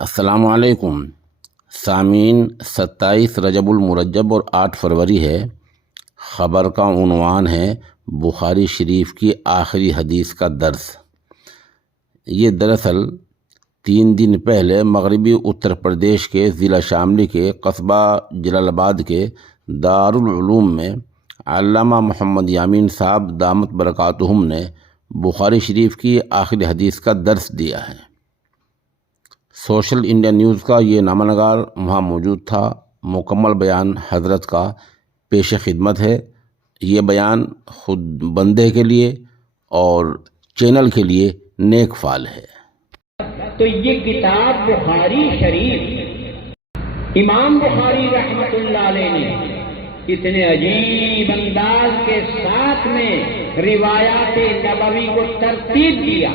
السلام علیکم سامعین، 27 رجب المرجب اور 8 فروری ہے۔ خبر کا عنوان ہے بخاری شریف کی آخری حدیث کا درس۔ یہ دراصل 3 دن پہلے مغربی اتر پردیش کے ضلع شاملی کے قصبہ جلال آباد کے دارالعلوم میں علامہ محمد یامین صاحب دامت برکاتہم نے بخاری شریف کی آخری حدیث کا درس دیا ہے۔ سوشل انڈیا نیوز کا یہ نامہ نگار وہاں موجود تھا۔ مکمل بیان حضرت کا پیش خدمت ہے۔ یہ بیان خود بندے کے لیے اور چینل کے لیے نیک فال ہے۔ تو یہ کتاب بخاری شریف امام بخاری رحمت اللہ علیہ نے اتنے عجیب انداز کے ساتھ میں روایات نبوی کو ترتیب دیا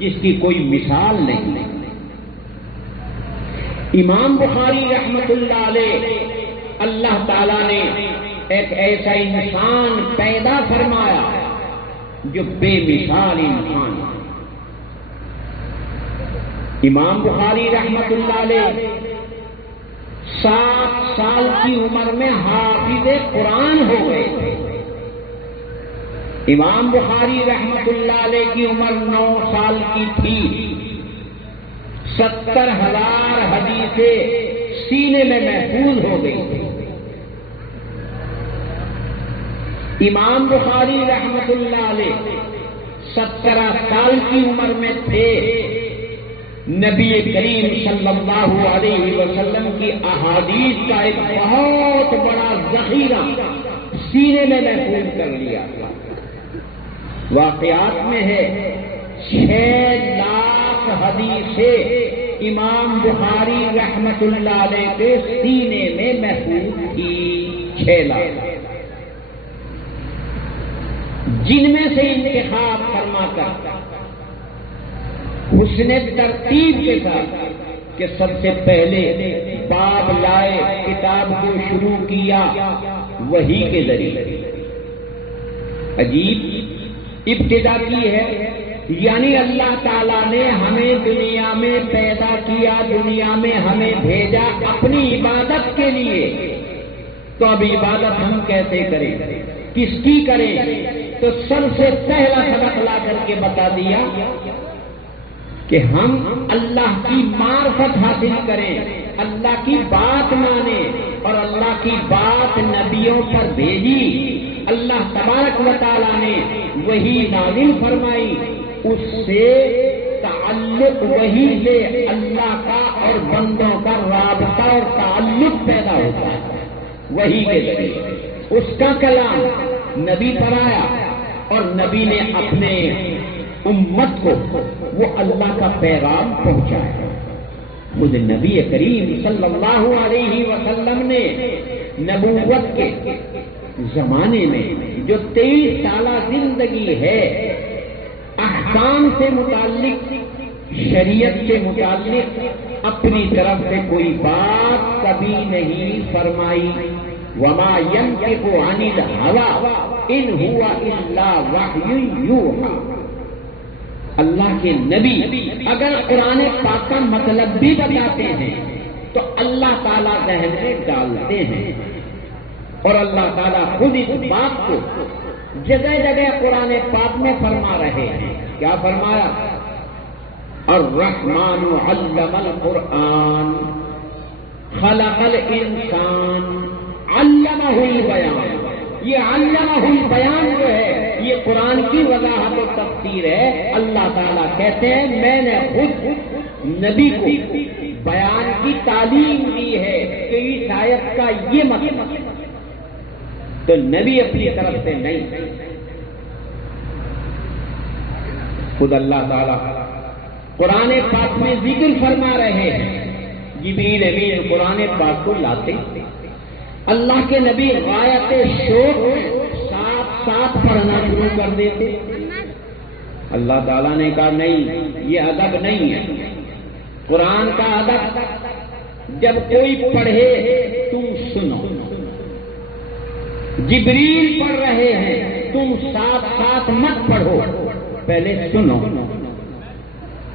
جس کی کوئی مثال نہیں۔ امام بخاری رحمت اللہ علیہ، اللہ تعالیٰ نے ایک ایسا انسان پیدا فرمایا جو بے مثال انسان ہے۔ امام بخاری رحمت اللہ علیہ 7 سال کی عمر میں حافظ قرآن ہو گئے تھے۔ امام بخاری رحمت اللہ علیہ کی عمر 9 سال کی تھی۔ 70,000 حدیثیں سینے میں محفوظ ہو گئی تھی۔ امام بخاری رحمت اللہ علیہ 17 سال کی عمر میں تھے۔ نبی کریم صلی اللہ علیہ وسلم کی احادیث کا ایک بہت بڑا ذخیرہ سینے میں محفوظ کر لیا۔ واقعات میں ہے 6 لاکھ حدیثیں امام بخاری رحمت اللہ علیہ کے سینے میں محفوظ تھی۔ 6 لاکھ، جن میں سے انتخاب فرما کر حسن ترتیب کے ساتھ کہ سب سے پہلے باب لائے، کتاب کو شروع کیا وحی کے ذریعے۔ عجیب ابتدا کی ہے، یعنی اللہ تعالیٰ نے ہمیں دنیا میں پیدا کیا، دنیا میں ہمیں بھیجا اپنی عبادت کے لیے۔ تو اب عبادت ہم کیسے کریں، کس کی کریں؟ تو سب سے پہلا سبق لا کر کے بتا دیا کہ ہم اللہ کی معرفت حاصل کریں، اللہ کی بات مانیں، اور اللہ کی بات نبیوں پر بھیجی۔ اللہ تبارک و تعالیٰ نے وہی نازل فرمائی، اس سے تعلق وہی سے اللہ کا اور بندوں کا رابطہ اور تعلق پیدا ہوتا ہے وہی کے ذریعے۔ اس کا کلام نبی پر آیا اور نبی نے اپنے امت کو وہ اللہ کا پیغام پہنچایا۔ خود نبی کریم صلی اللہ علیہ وسلم نے نبوت کے زمانے میں جو 23 سالہ زندگی ہے، احکام سے متعلق، شریعت سے متعلق اپنی طرف سے کوئی بات کبھی نہیں فرمائی۔ وما ينطق عن الهوى ان هو الا وحی یوحی۔ اللہ کے نبی اگر قرآن پاک کا مطلب بھی بتاتے ہیں تو اللہ تعالیٰ ذہن میں ڈالتے ہیں، اور اللہ تعالیٰ خود اس بات کو جگہ جگہ قرآن پاک میں فرما رہے ہیں۔ کیا فرمایا؟ الرحمن علم القرآن خلق الانسان علمہ البیان۔ یہ علمہ البیان جو ہے یہ قرآن کی وضاحت و تفسیر ہے۔ اللہ تعالیٰ کہتے ہیں میں نے خود نبی کو بیان کی تعلیم دی ہے کہ اس آیت کا یہ مطلب، تو نبی اپنی طرف سے نہیں، خود اللہ تعالیٰ قرآن پاک میں ذکر فرما رہے ہیں۔ جبریل امین قرآن پاک کو لاتے، اللہ کے نبی غایت شوق ساتھ پڑھنا شروع کر دیتے۔ اللہ تعالیٰ نے کہا نہیں، یہ ادب نہیں ہے۔ قرآن کا ادب جب کوئی پڑھے تم سنو، جبریل پڑھ رہے ہیں تم ساتھ مت پڑھو، پہلے سنو۔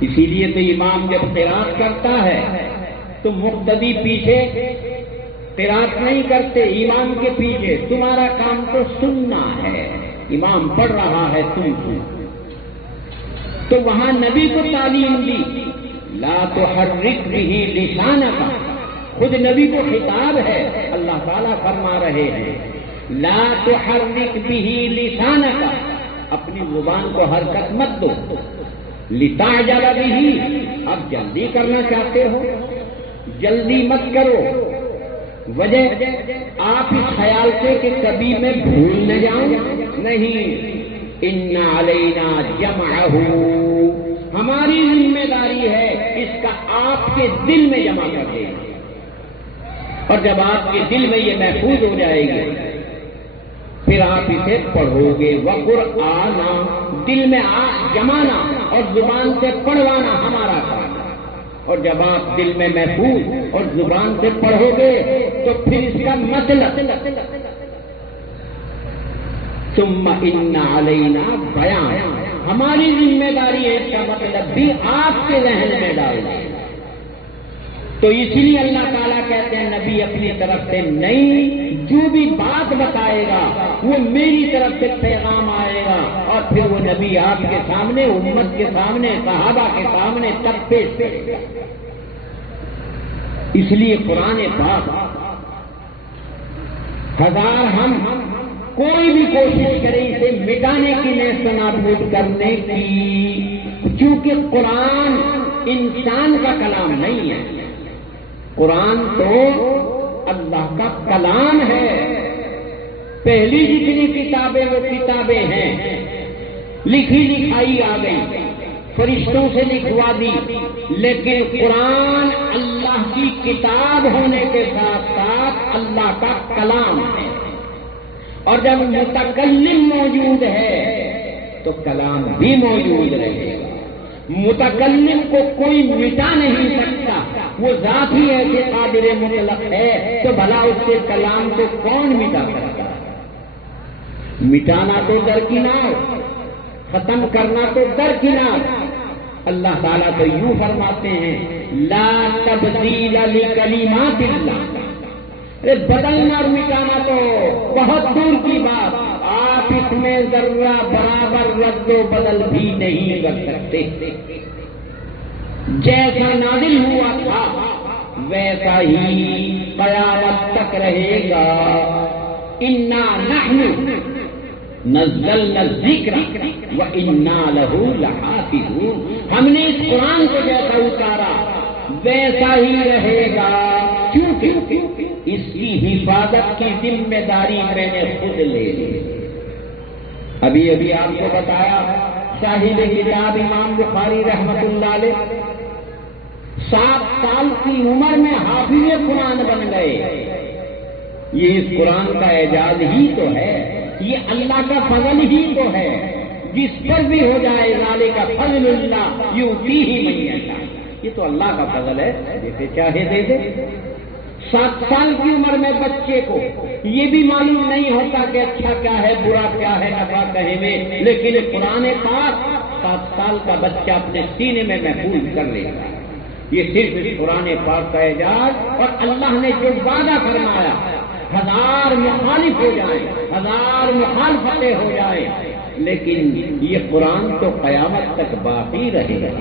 اسی لیے تو امام جب قرات کرتا ہے تو مقتدی پیچھے قرات نہیں کرتے، امام کے پیچھے. تمہارا کام تو سننا ہے، امام پڑھ رہا ہے تم سن. تو وہاں نبی کو تعلیم دی، لا تحرک بہ لسانک. خود نبی کو خطاب ہے، اللہ تعالیٰ فرما رہے ہیں لا تحرک بہ لسانک، اپنی زبان کو حرکت مت دو. لتعجل بہ، اب جلدی کرنا چاہتے ہو، جلدی مت کرو. وجہ آپ اس خیال سے کہ کبھی میں بھول نہ جاؤں، نہیں. ان علینا جمعہ، ہماری ذمہ داری ہے اس کا آپ کے دل میں جمع کر دینا. اور جب آپ کے دل میں یہ محفوظ ہو جائے گی پھر آپ اسے پڑھو گے. وقرآن، دل میں جمانا اور زبان سے پڑھوانا ہمارا کام. اور جب آپ دل میں محفوظ اور زبان سے پڑھو گے تو پھر اس کا مطلب ثم ان علینا بیان، ہماری ذمہ داری ہے اس کا مطلب بھی آپ کے ذہن میں ڈالنا. تو اس لیے اللہ تعالیٰ کہتے ہیں نبی اپنی طرف سے نہیں، جو بھی بات بتائے گا وہ میری طرف سے پیغام آئے گا، اور پھر وہ نبی آپ کے سامنے، امت کے سامنے، صحابہ کے سامنے تب پیش کرے گا. اس لیے قرآن پاک ہزار ہم کوئی بھی کوشش کریں اسے مٹانے کی، نیست و نابود کرنے کی، کیونکہ قرآن انسان کا کلام نہیں ہے. قرآن تو اللہ کا کلام ہے. پہلی جتنی کتابیں وہ کتابیں ہیں، لکھی لکھائی آ گئی، فرشتوں سے لکھوا دی، لیکن قرآن اللہ کی کتاب ہونے کے ساتھ ساتھ اللہ کا کلام ہے. اور جب متکلم موجود ہے تو کلام بھی موجود رہے گا. متکلم کو کوئی مٹا نہیں سکتا، وہ ذات ہی ایسے قادر مطلق ہے تو بھلا اس کے کلام کو کون مٹا سکتا ہے؟ مٹانا تو درکنار، ختم کرنا تو درکنار. اللہ تعالیٰ تو یوں فرماتے ہیں لا تبدیل لکلمات اللہ. بدلنا اور مٹانا تو بہت دور کی بات، آپ اس میں ذرہ برابر رد و بدل بھی نہیں کر سکتے. جیسا نازل ہوا تھا ویسا ہی قیامت تک رہے گا. انا نحن نزلنا الذکر وانا لہ لحافظون، ہم نے اس قرآن کو جیسا اتارا ویسا ہی رہے گا. کیونکہ اس کی حفاظت کی ذمہ داری میں نے خود لے لی. ابھی ابھی آپ کو بتایا صاحب کتاب امام بخاری رحمت اللہ علیہ 7 سال کی عمر میں حافظ قرآن بن گئے. یہ اس قرآن کا اعجاز ہی تو ہے، یہ اللہ کا فضل ہی تو ہے. جس پر بھی ہو جائے ذالک فضل اللہ یؤتیہ من یشاء، یہ تو اللہ کا فضل ہے، جسے چاہے دے دے. 7 سال کی عمر میں بچے کو یہ بھی معلوم نہیں ہوتا کہ اچھا کیا ہے، برا کیا ہے، نفع کہیں میں، لیکن قرآن پاک 7 سال کا بچہ اپنے سینے میں محفوظ کر لے گا. یہ صرف قرآن پاک کا اعجاز. اور اللہ نے جو وعدہ فرمایا، 1000 مخالف ہو جائیں، 1000 مخالفتیں ہو جائیں، لیکن یہ قرآن تو قیامت تک باقی رہے گا.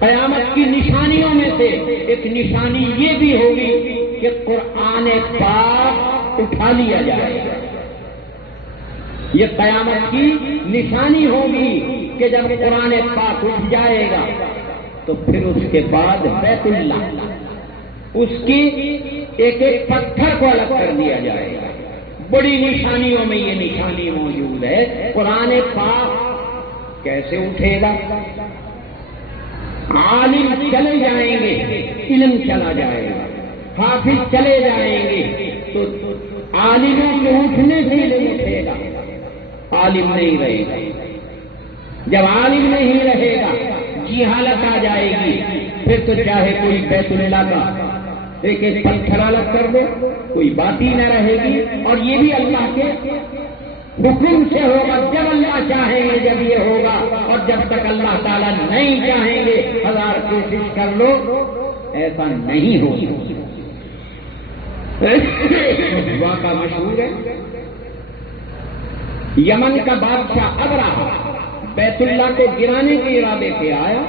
قیامت کی نشانیوں میں سے ایک نشانی یہ بھی ہوگی کہ قرآن پاک اٹھا لیا جائے گا. یہ قیامت کی نشانی ہوگی کہ جب قرآن پاک اٹھ جائے گا تو پھر اس کے بعد بیت اللہ، اس کی ایک ایک پتھر کو الگ کر دیا جائے گا. بڑی نشانیوں میں یہ نشانی موجود ہے. قرآن پاک کیسے اٹھے گا؟ عالم چلے جائیں گے، علم چلا جائے گا. حافظ چلے جائیں گے تو عالموں کے اٹھنے سے علم اٹھے گا، عالم نہیں رہے گا. جب عالم نہیں رہے گا جہالت آ جائے گی، پھر تو چاہے کوئی بیت اللہ کا ایک ایک پتھر الگ کر دے، کوئی بات ہی نہ رہے گی. اور یہ بھی اللہ کے حکم سے ہوگا، جب اللہ چاہیں گے جب یہ ہوگا، اور جب تک اللہ تعالیٰ نہیں چاہیں گے 1000 کوشش کر لو ایسا نہیں ہوگا۔ واقعہ مشہور ہے، یمن کا بادشاہ ابرہہ بیت اللہ کو گرانے کے ارادے سے آیا۔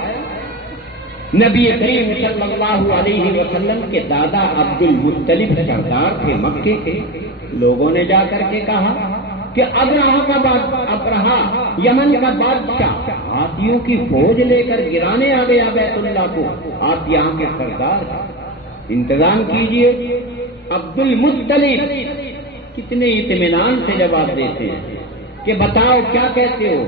نبی کریم صلی اللہ علیہ وسلم کے دادا عبد المطلب سردار تھے، مکے کے۔ لوگوں نے جا کر کے کہا کہ ابرہہ یمن کا بادشاہ ہاتھیوں کی فوج لے کر گرانے آ گیا بیت اللہ کو، آپ یہاں کے سردار ہیں، انتظام کیجئے۔ عبد المطلب کتنے اطمینان سے جواب دیتے ہیں کہ بتاؤ کیا کہتے ہو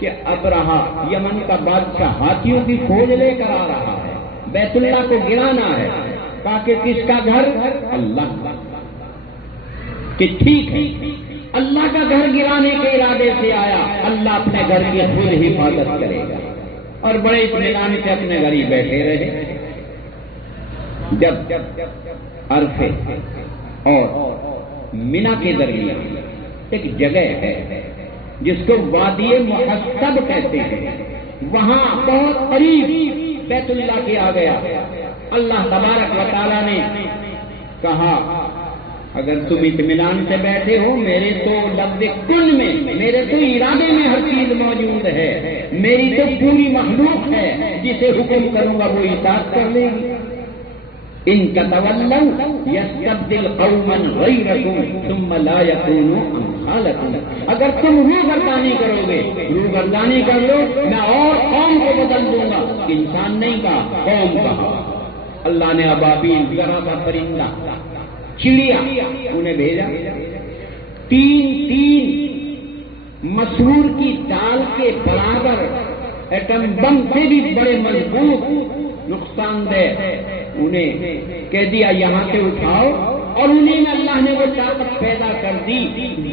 کہ ابرہہ یمن کا بادشاہ ہاتھیوں کی فوج لے کر آ رہا ہے، بیت اللہ کو گرانا ہے۔ کہا کہ کس کا گھر؟ اللہ کا۔ کہ ٹھیک ہے، اللہ کا گھر گرانے کے ارادے سے آیا، اللہ اپنے گھر کی خود حفاظت کرے گا۔ اور بڑے اطمینان سے اپنے گھر ہی بیٹھے رہے۔ جب عرفے اور منی کے درمیان ایک جگہ ہے جس کو وادی محسب کہتے ہیں، وہاں بہت قریب بیت اللہ کے آ گیا۔ اللہ تبارک و تعالیٰ نے کہا اگر تم اطمینان سے بیٹھے ہو، میرے تو لفظ کن میں، میرے تو ارادے میں ہر چیز موجود ہے، میری تو پوری مخلوق ہے، جسے حکم کروں گا وہ اطاعت کر لے گی۔ ان تتولوا یستبدل قوما غیرکم ثم لا یکونوا امثالکم، اگر تم روگردانی کرو گے، روگردانی کر لو، میں اور قوم کو بدل دوں گا۔ انسان نہیں کہا، قوم کہا۔ اللہ نے ابابیل، ذرا سا پرندہ، چڑیا انہیں بھیجا، تین مسور کی دال کے برابر ایٹم بم سے بھی بڑے مضبوط نقصان دہ انہیں کہہ دیا یہاں سے اٹھاؤ، اور انہیں میں اللہ نے وہ طاقت پیدا کر دی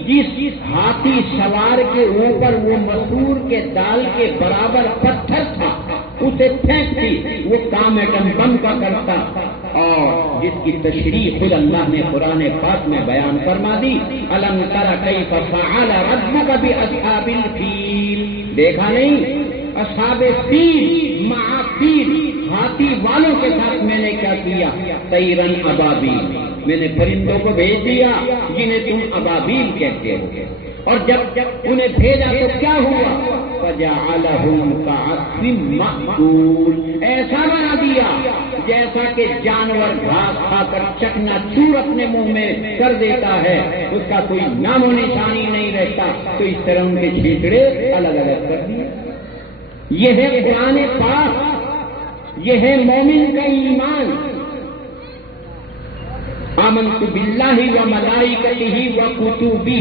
جس ہاتھی سوار کے اوپر وہ مسور کے دال کے برابر پتھر تھا اسے پھینکتی، وہ کام ایٹم بم کا کرتا، اور جس کی تشریح خود اللہ نے قرآن پاک میں بیان فرما دی۔ الم تر کیف فعل ربک باصحاب الفیل، دیکھا نہیں اصحاب فیل مع فیل، ہاتھی والوں کے ساتھ میں نے کیا کیا؟ طیرن ابابیل، میں نے پرندوں کو بھیج دیا جنہیں تم ابابیل کہتے ہو، اور جب انہیں بھیجا تو کیا ہوا؟ فجعلہم کعصف مأکول، ایسا بنا دیا جیسا کہ جانور گھاس کھا کر چکنا چور اپنے منہ میں کر دیتا ہے، اس کا کوئی نام و نشانی نہیں رہتا، تو اس طرح ان کے چھیتڑے الگ الگ کر دیے۔ یہ ہے قرآن پاک، یہ ہے مومن کا ایمان۔ آمنت باللہ و ملائکتہ و کتبہ،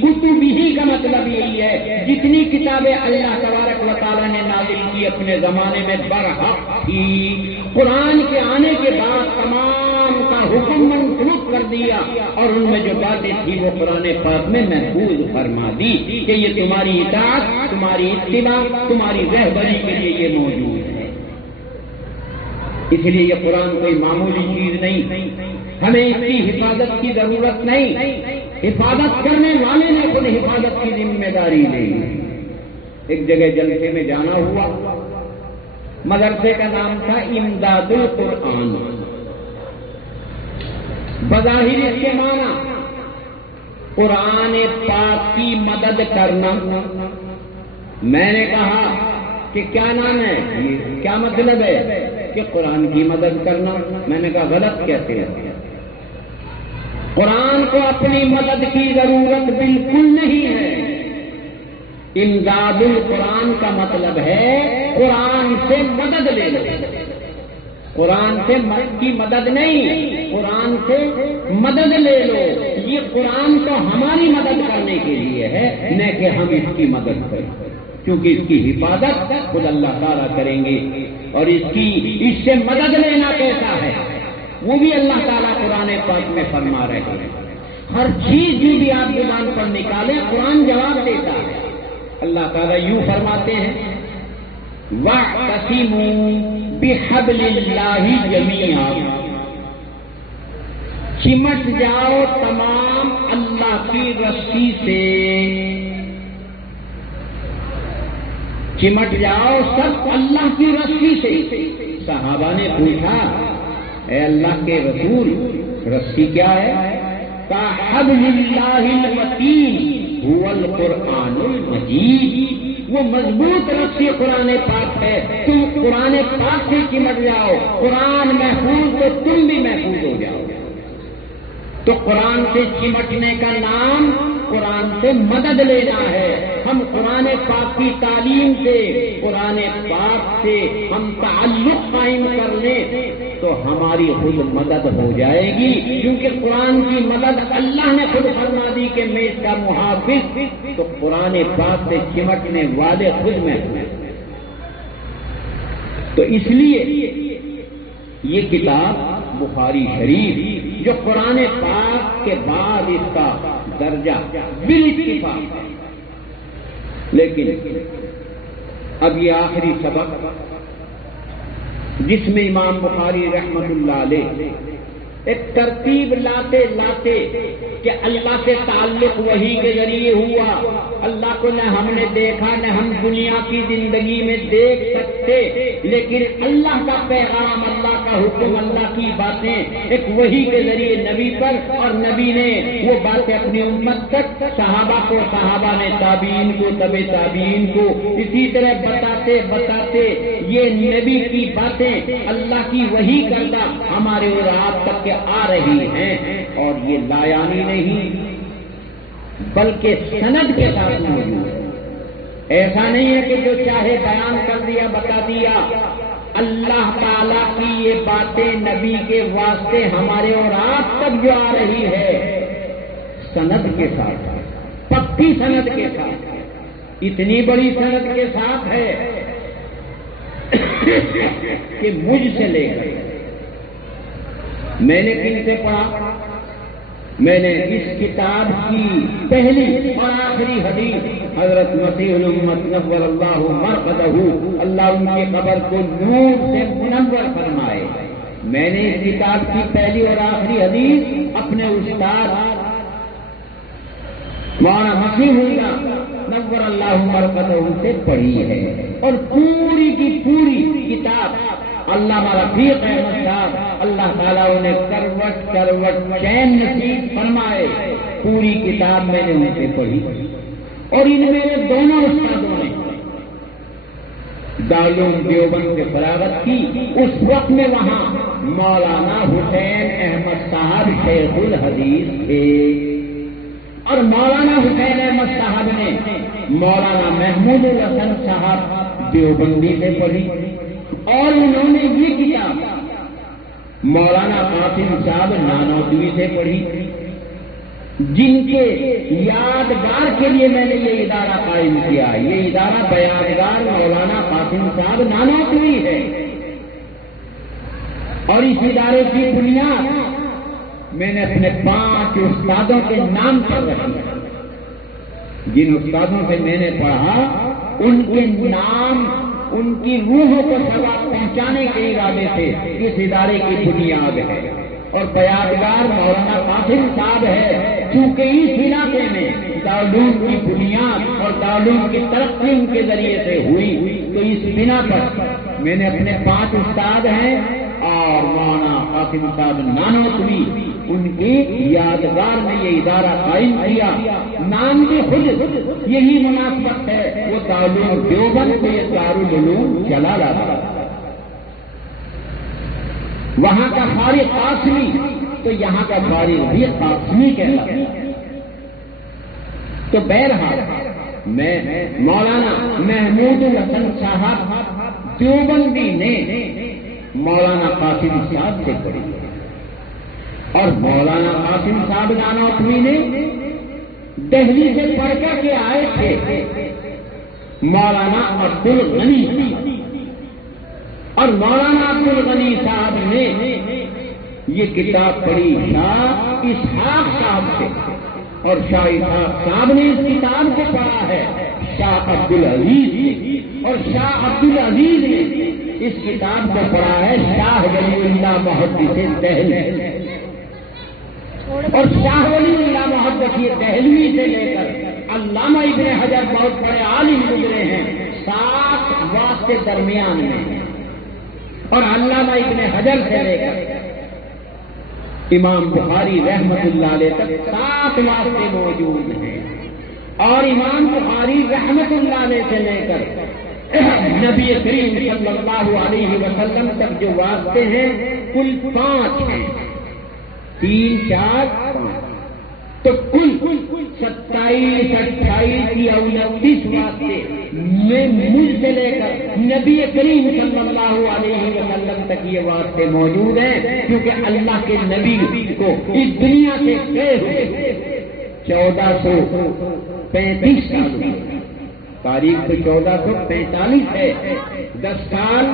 کتبہ کا مطلب یہی ہے جتنی کتابیں اللہ تبارک و تعالیٰ نے نازل کی اپنے زمانے میں برحق تھی، قرآن کے آنے کے بعد تمام کا حکم منسوخ کر دیا، اور ان میں جو باتیں تھی وہ قرآن پاک میں محفوظ فرما دی کہ یہ تمہاری اطاعت، تمہاری اتباع، تمہاری رہبری کے لیے یہ موجود ہے۔ اس لیے یہ قرآن کوئی معمولی چیز نہیں، ہمیں اس کی حفاظت کی ضرورت نہیں، حفاظت کرنے والے نے خود حفاظت کی ذمہ داری لی۔ ایک جگہ جلسے میں جانا ہوا، مدرسے کا نام تھا امداد القرآن، بظاہر اس کے معنی قرآن پاک کی مدد کرنا۔ میں نے کہا کہ کیا نام ہے، یہ کیا مطلب ہے کہ قرآن کی مدد کرنا؟ میں نے کہا غلط کہتے ہیں، قرآن کو اپنی مدد کی ضرورت بالکل نہیں ہے۔ امداد القرآن کا مطلب ہے قرآن سے مدد لے لو، قرآن سے کی مدد نہیں، قرآن سے مدد لے لو۔ یہ قرآن تو ہماری مدد کرنے کے لیے ہے، نہ کہ ہم اس کی مدد کریں، کیونکہ اس کی حفاظت خود اللہ تعالیٰ کریں گے، اور اس سے مدد لینا کیسا ہے وہ بھی اللہ تعالیٰ قرآن پاک میں فرما رہے ہیں۔ ہر چیز جو بھی آپ زبان پر نکالیں قرآن جواب دیتا ہے۔ اللہ تعالیٰ یوں فرماتے ہیں وَاعْتَصِمُوا بِحَبْلِ اللَّهِ جَمِيعًا، چمٹ جاؤ تمام اللہ اللہ کی رسی سے چمٹ جاؤ، سب اللہ کی رسی سے۔ صحابہ نے پوچھا اے اللہ کے رسول رسی کیا ہے؟ حبل اللہ المتین هو القرآن المجید، وہ مضبوط رسی قرآن پاک ہے، تم قرآن پاک سے چمٹ جاؤ، قرآن محفوظ تو تم بھی محفوظ ہو جاؤ۔ تو قرآن سے چمٹنے کا نام قرآن سے مدد لینا ہے۔ ہم قرآن پاک کی تعلیم سے، قرآن پاک سے ہم تعلق قائم کر لیں تو ہماری خود مدد ہو جائے گی، کیونکہ قرآن کی مدد اللہ نے خود فرما دی کہ میں اس کا محافظ، تو قرآن پاک سے چمٹنے والے خود میں ہیں۔ تو اس لیے یہ کتاب بخاری شریف جو قرآن پاک کے بعد اس کا درجہ بالاتفاق ہے، لیکن اب یہ آخری سبق جس میں امام بخاری رحمت اللہ علیہ ایک ترتیب لاتے لاتے کہ اللہ سے تعلق وحی کے ذریعے ہوا، اللہ کو نہ ہم نے دیکھا نہ ہم دنیا کی زندگی میں دیکھ سکتے، لیکن اللہ کا پیغام، اللہ کا حکم، اللہ کی باتیں ایک وحی کے ذریعے نبی پر، اور نبی نے وہ باتیں اپنی امت تک، صحابہ کو، صحابہ نے تابعین کو، تبع تابعین کو، اسی طرح بتاتے بتاتے یہ نبی کی باتیں اللہ کی وحی کردہ ہمارے اور آپ تک کے آ رہی ہیں، اور یہ لایانی نہیں بلکہ سند کے ساتھ موجود ہے۔ ایسا نہیں ہے کہ جو چاہے بیان کر دیا، بتا دیا۔ اللہ تعالیٰ کی یہ باتیں نبی کے واسطے ہمارے اور آپ تک جو آ رہی ہے سند کے ساتھ، پکی سند کے ساتھ، اتنی بڑی سند کے ساتھ ہے کہ مجھ سے لے کر میں نے کن سے پڑھا؟ میں نے اس کتاب کی پہلی اور آخری حدیث حضرت مسیح الامت نور اللہ مرقدہ، اللہ ان کی قبر کو نور سے منور فرمائے، میں نے اس کتاب کی پہلی اور آخری حدیث اپنے استاد مولانا مسیح اللہ نور اللہ مرقدہ سے پڑھی ہے، اور پوری کی پوری کتاب علامہ رفیق احمد صاحب اللہ تعالیٰ انہیں کروٹ کروٹ چین نصیب فرمائے، پوری کتاب میں نے ان سے پڑھی، اور ان میرے دونوں استادوں نے دارالعلوم دیوبند سے فراغت کی۔ اس وقت میں وہاں مولانا حسین احمد صاحب شیخ الحدیث تھے، اور مولانا حسین احمد صاحب نے مولانا محمود الحسن صاحب دیوبندی سے پڑھی، اور انہوں نے یہ کتاب مولانا قاسم صاحب نانوتوی سے پڑھی، جن کے یادگار کے لیے میں نے یہ ادارہ قائم کیا۔ یہ ادارہ بیادگار مولانا قاسم صاحب نانوتوی ہے، اور اس ادارے کی بنیاد میں نے اپنے 5 استادوں کے نام پر رکھی۔ جن استادوں سے میں نے پڑھا ان کے نام ان کی روحوں کو ثواب پہنچانے کے ارادے سے اس ادارے کی بنیاد ہے، اور بیادگار مولانا قاسم صاحب ہے۔ چونکہ اس علاقے میں دارالعلوم کی بنیاد اور دارالعلوم کی ترقی ان کے ذریعے سے ہوئی، تو اس بنا پر میں نے اپنے 5 استاد ہیں، اور مولانا قاسم صاحب نانوتوی ان کی یادگار میں یہ ادارہ قائم کیا۔ نام بھی خود یہی مناسبت ہے، وہ دارالعلوم دیوبند سے دارالعلوم جلالہ، وہاں کا فارغ قاسمی تو یہاں کا فارغ بھی قاسمی کہتا ہے۔ تو بہرحال میں مولانا محمود الحسن صاحب دیوبندی نے مولانا قاسم صاحب سے پڑھی، اور مولانا قاسم صاحب نانوتوی نے دہلی سے پڑھ کر کے آئے تھے مولانا عبد الغنی، اور مولانا عبد الغنی صاحب نے یہ کتاب پڑھی شاہ اسحاق صاحب سے، اور شاہ اسحاق صاحب نے اس کتاب کو پڑھا ہے شاہ عبد العزیز سے، اور شاہ عبد العزیز نے اس کتاب کو پڑھا ہے شاہ ولی اللہ محدث دہلوی۔ اور شاہ ولی اللہ محدثی دہلوی سے لے کر علامہ ابن حجر بہت بڑے عالم گزرے ہیں 7 واسطے درمیان میں، اور علامہ ابن حجر سے لے کر امام بخاری رحمت اللہ علیہ تک 7 واسطے موجود ہیں، اور امام بخاری رحمت اللہ علیہ سے لے کر نبی کریم صلی اللہ علیہ وسلم تک جو واسطے ہیں کل 5 ہیں، 3 4 5، تو کل 27 28 یا 29 واسطے میں مجھ سے لے کر نبی کریم صلی اللہ علیہ وسلم تک یہ واسطے موجود ہیں، کیونکہ اللہ کے نبی کو اس دنیا سے گئے ہوئے 1435 سال، تاریخ 1445 ہے، 10 سال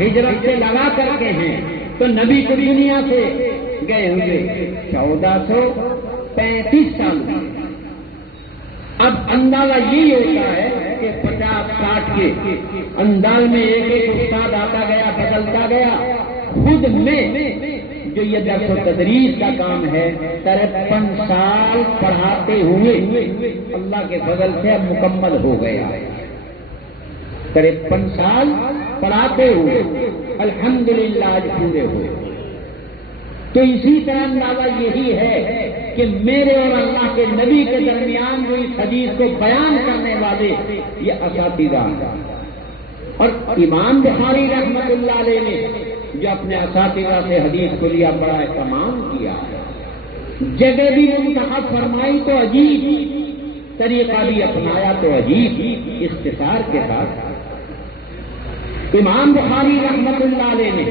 ہجرت سے لگا کر کے ہیں، تو نبی کو دنیا سے گئے ہوئے 1435 سال۔ اب اندازہ یہی ہوتا ہے کہ 50-60 کے انداز میں ایک استاد آتا گیا، بدلتا گیا۔ خود میں جو یہ درس و تدریس کا کام ہے 53 سال پڑھاتے ہوئے اللہ کے فضل سے اب مکمل ہو گیا، 53 سال پڑھاتے ہوئے الحمدللہ آج پورے ہوئے۔ تو اسی طرح اندازہ یہی ہے کہ میرے اور اللہ کے نبی کے درمیان جو اس حدیث کو بیان کرنے والے یہ اساتذہ ہیں، اور امام بخاری رحمت اللہ علیہ نے جو اپنے اساتذہ سے حدیث کو لیا بڑا اہتمام کیا ہے، جگہ بھی منتخب فرمائی تو عجیب، طریقہ بھی اپنایا تو عجیب، اختصار کے ساتھ۔ امام بخاری رحمت اللہ علیہ نے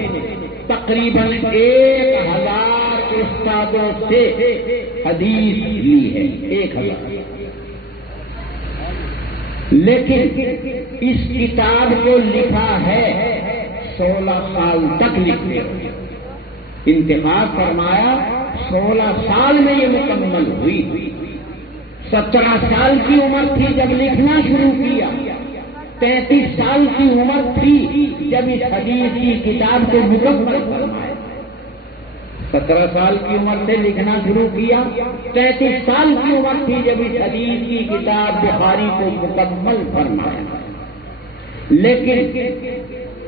تقریباً 1000 استادوں سے حدیث لی ہے، 1000، لیکن اس کتاب کو لکھا ہے 16 سال تک لکھے، انتخاب فرمایا 16 سال میں یہ مکمل ہوئی۔ 17 سال کی عمر تھی جب لکھنا شروع کیا، 33 سال کی عمر تھی جب اس حدیث کی کتاب کو مکمل فرمایا۔ 17 سال کی عمر سے لکھنا شروع کیا، 33 سال کی عمر تھی جب اس حدیث کی کتاب بخاری کو مکمل فرمایا۔ لیکن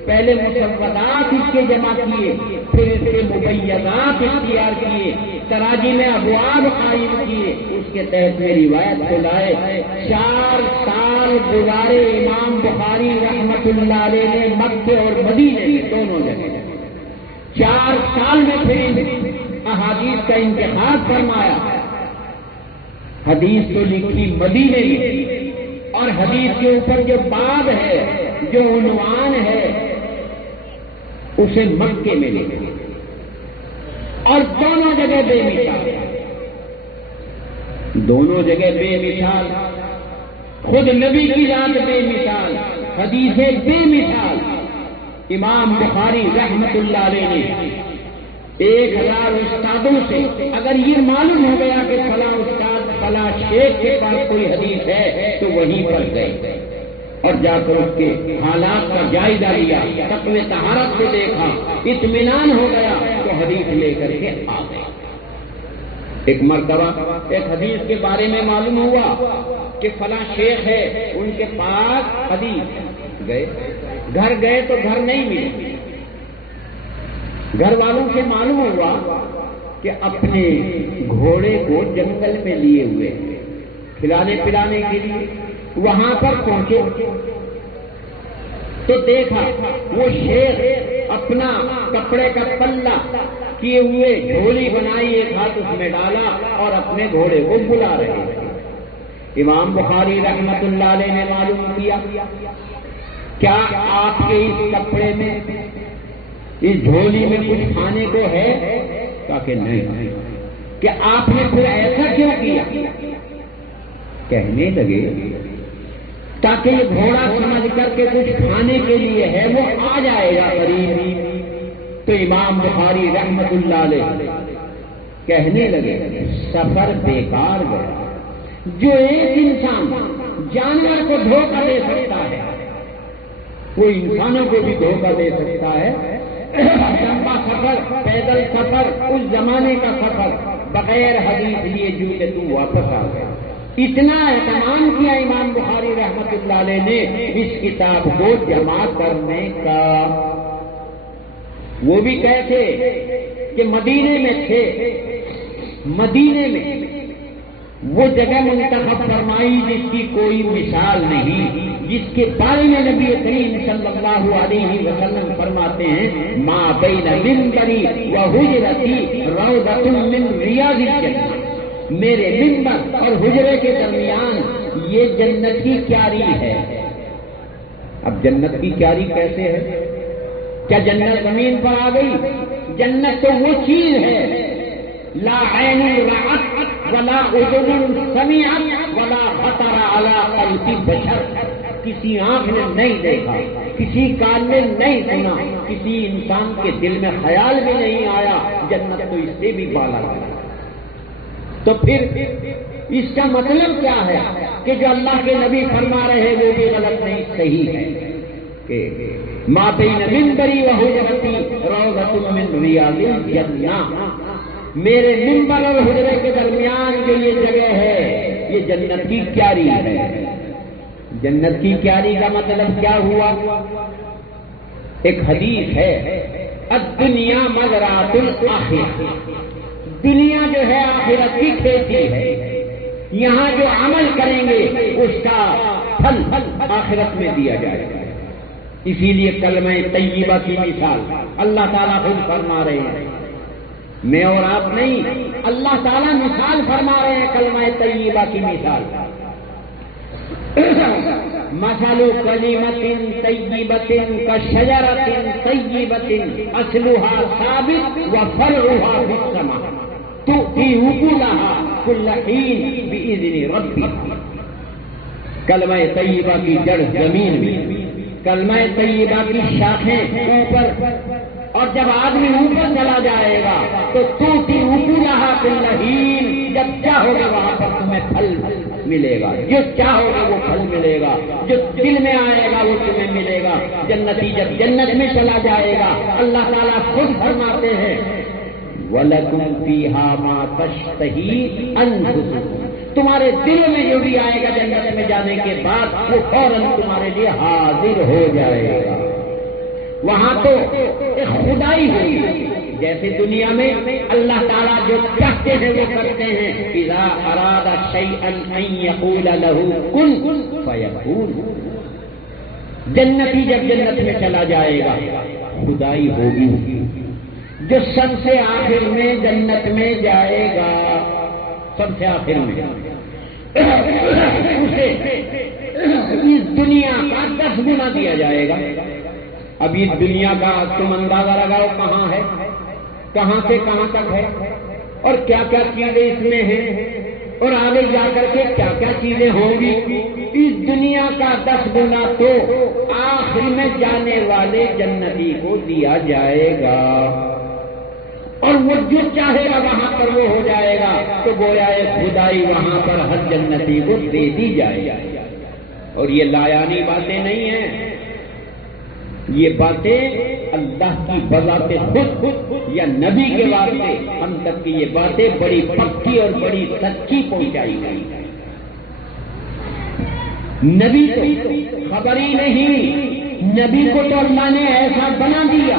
پہلے مسودات اس کے جمع کیے، پھر اس کے مبینات اختیار کیے، تراجم ابواب قائم کیے، اس کے تحت میں روایت کو لائے۔ 4 سال گزارے امام بخاری رحمت اللہ علیہ نے مکے اور مدینے میں، دونوں جگہ 4 سال میں پھر احادیث کا انتخاب فرمایا۔ حدیث تو لکھی مدینے میں، اور حدیث کے اوپر جو باب ہے، جو عنوان ہے، اسے مکے میں لکھے، اور دونوں جگہ بے مثال، دونوں جگہ بے مثال، خود نبی کی ذات بے مثال، حدیثیں بے مثال۔ امام بخاری رحمت اللہ علیہ نے 1000 استادوں سے اگر یہ معلوم ہو گیا کہ فلاں استاد فلاں شیخ کے پاس کوئی حدیث ہے تو وہیں پر گئے اور جا کر اس کے حالات کا جائزہ لیا، تقوی طہارت کو دیکھا، اطمینان ہو گیا تو حدیث لے کر کے آ گئے۔ ایک مرتبہ ایک حدیث کے بارے میں معلوم ہوا کہ فلاں شیخ ہے، ان کے پاس حدیث، گئے، گھر گئے تو گھر نہیں ملے، گھر والوں سے معلوم ہوا کہ اپنے گھوڑے کو جنگل میں لیے ہوئے کھلانے پلانے کے لیے وہاں پر پہنچے تو دیکھا وہ شیخ اپنا کپڑے کا پلہ کیے ہوئے جھولی بنائی، ایک ہاتھ اس میں ڈالا اور اپنے گھوڑے کو بلا رہے ہیں۔ امام بخاری رحمت اللہ علیہ نے معلوم کیا کیا آپ کے اس کپڑے میں، اس جھولی میں کچھ کھانے کو ہے؟ کہا کہ نہیں۔ کہ آپ نے پھر ایسا کیوں کیا؟ کہنے لگے تاکہ یہ گھوڑا سمجھ کر کے کچھ کھانے کے لیے ہے، وہ آ جائے گا قریب۔ تو امام بخاری رحمت اللہ علیہ کہنے لگے سفر بیکار گیا۔ جو ایک انسان جانور کو دھوکہ دے سکتا ہے وہ انسانوں کو بھی دھوکہ دے سکتا ہے۔ لمبا سفر، پیدل سفر، اس زمانے کا سفر بغیر حدیث لیے جوتے تو واپس آ گیا۔ اتنا اہتمام کیا امام بخاری رحمت اللہ علیہ نے اس کتاب کو جمع کرنے کا۔ وہ بھی کہتے کہ مدینے میں تھے، مدینے میں وہ جگہ منتخب فرمائی جس کی کوئی مثال نہیں، جس کے بارے میں نبی کریم صلی اللہ علیہ وسلم فرماتے ہیں ما بین منبری و حجرتی روضۃ من ریاض الجنہ، میرے منبر اور حجرے کے درمیان یہ جنت کی کیاری ہے۔ اب جنت کی کیاری کیسے ہے؟ کیا جنت زمین پر آ گئی؟ جنت تو وہ چیز ہے لا عین رأت ولا اذن سمعت ولا خطر علی قلب بشر، کسی آنکھ نے نہیں دیکھا، کسی کان نے نہیں سنا، کسی انسان کے دل میں خیال بھی نہیں آیا، جنت تو اس سے بھی بالا ہے۔ تو پھر اس کا مطلب کیا ہے کہ جو اللہ کے نبی فرما رہے ہیں وہ بھی غلط نہیں، صحیح ہے کہ ما بین منبری و حجرتی روضۃ من ریاض الجنہ، میرے منبر اور حجرے کے درمیان جو یہ جگہ ہے یہ جنت کی کیاری ہے۔ جنت کی کیاری کا مطلب کیا ہوا؟ ایک حدیث ہے الدنیا مزرعۃ الآخرہ، دنیا جو ہے آخرت کی کھیتی ہے، یہاں جو عمل کریں گے اس کا پھل آخرت میں دیا جائے گا۔ اسی لیے کلمہ طیبہ کی مثال اللہ تعالیٰ خود فرما رہے ہیں، میں اور آپ نہیں، اللہ تعالیٰ مثال فرما رہے ہیں کلمہ طیبہ کی مثال۔ مثل کلمۃ طیبۃ کشجرۃ طیبۃ اصلها ثابت وفرعها فی السماء تؤتی اکلها کل حین باذن ربها۔ کلمہ طیبہ کی جڑ زمین میں، کلمہ طیبہ کی شاخیں اوپر، اور جب آدمی اوپر چلا جائے گا تو تؤتی اکلها کل حین، جب چاہو گے وہاں پر تمہیں پھل ملے گا، جو چاہو گے وہ پھل ملے گا، جو دل میں آئے گا وہ تمہیں ملے گا۔ جنتی جب جنت میں چلا جائے گا اللہ تعالیٰ خود فرماتے ہیں وَلَكُمْ فِيهَا مَا تَشْتَهِي أَنفُسُكُمْ، تمہارے دل میں جو بھی آئے گا جنت میں جانے کے بعد وہ فوراً تمہارے لیے حاضر ہو جائے گا۔ وہاں تو ایک خدائی ہوئی، جیسے دنیا میں اللہ تعالیٰ جو چاہتے ہیں وہ کرتے ہیں، اذا اراد شیئا ان یقول له کن فیکون۔ جنتی جب جنت میں چلا جائے گا خدائی ہوگی، جو سب سے آخر میں جنت میں جائے گا، سب سے آخر میں اسے اس دنیا کا 10 گنا دیا جائے گا۔ اب اس دنیا کا تم اندازہ لگاؤ کہاں ہے، کہاں سے کہاں تک ہے، اور کیا کیا چیزیں اس میں ہیں، اور آگے جا کر کے کیا کیا چیزیں ہوں گی۔ اس دنیا کا 10 گنا تو آخر میں جانے والے جنتی کو دیا جائے گا، اور وہ جو چاہے گا وہاں پر وہ ہو جائے گا۔ تو گویا خدائی وہاں پر ہر جنتی کو دے دی جائے گی۔ اور یہ لایانی باتیں نہیں ہیں، یہ باتیں اللہ کی بذات خود یا نبی کے واسطے ہم تک کی یہ باتیں بڑی پکی اور بڑی سچی پہنچائی گئی۔ نبی تو خبر ہی نہیں، نبی کو تو اللہ نے ایسا بنا دیا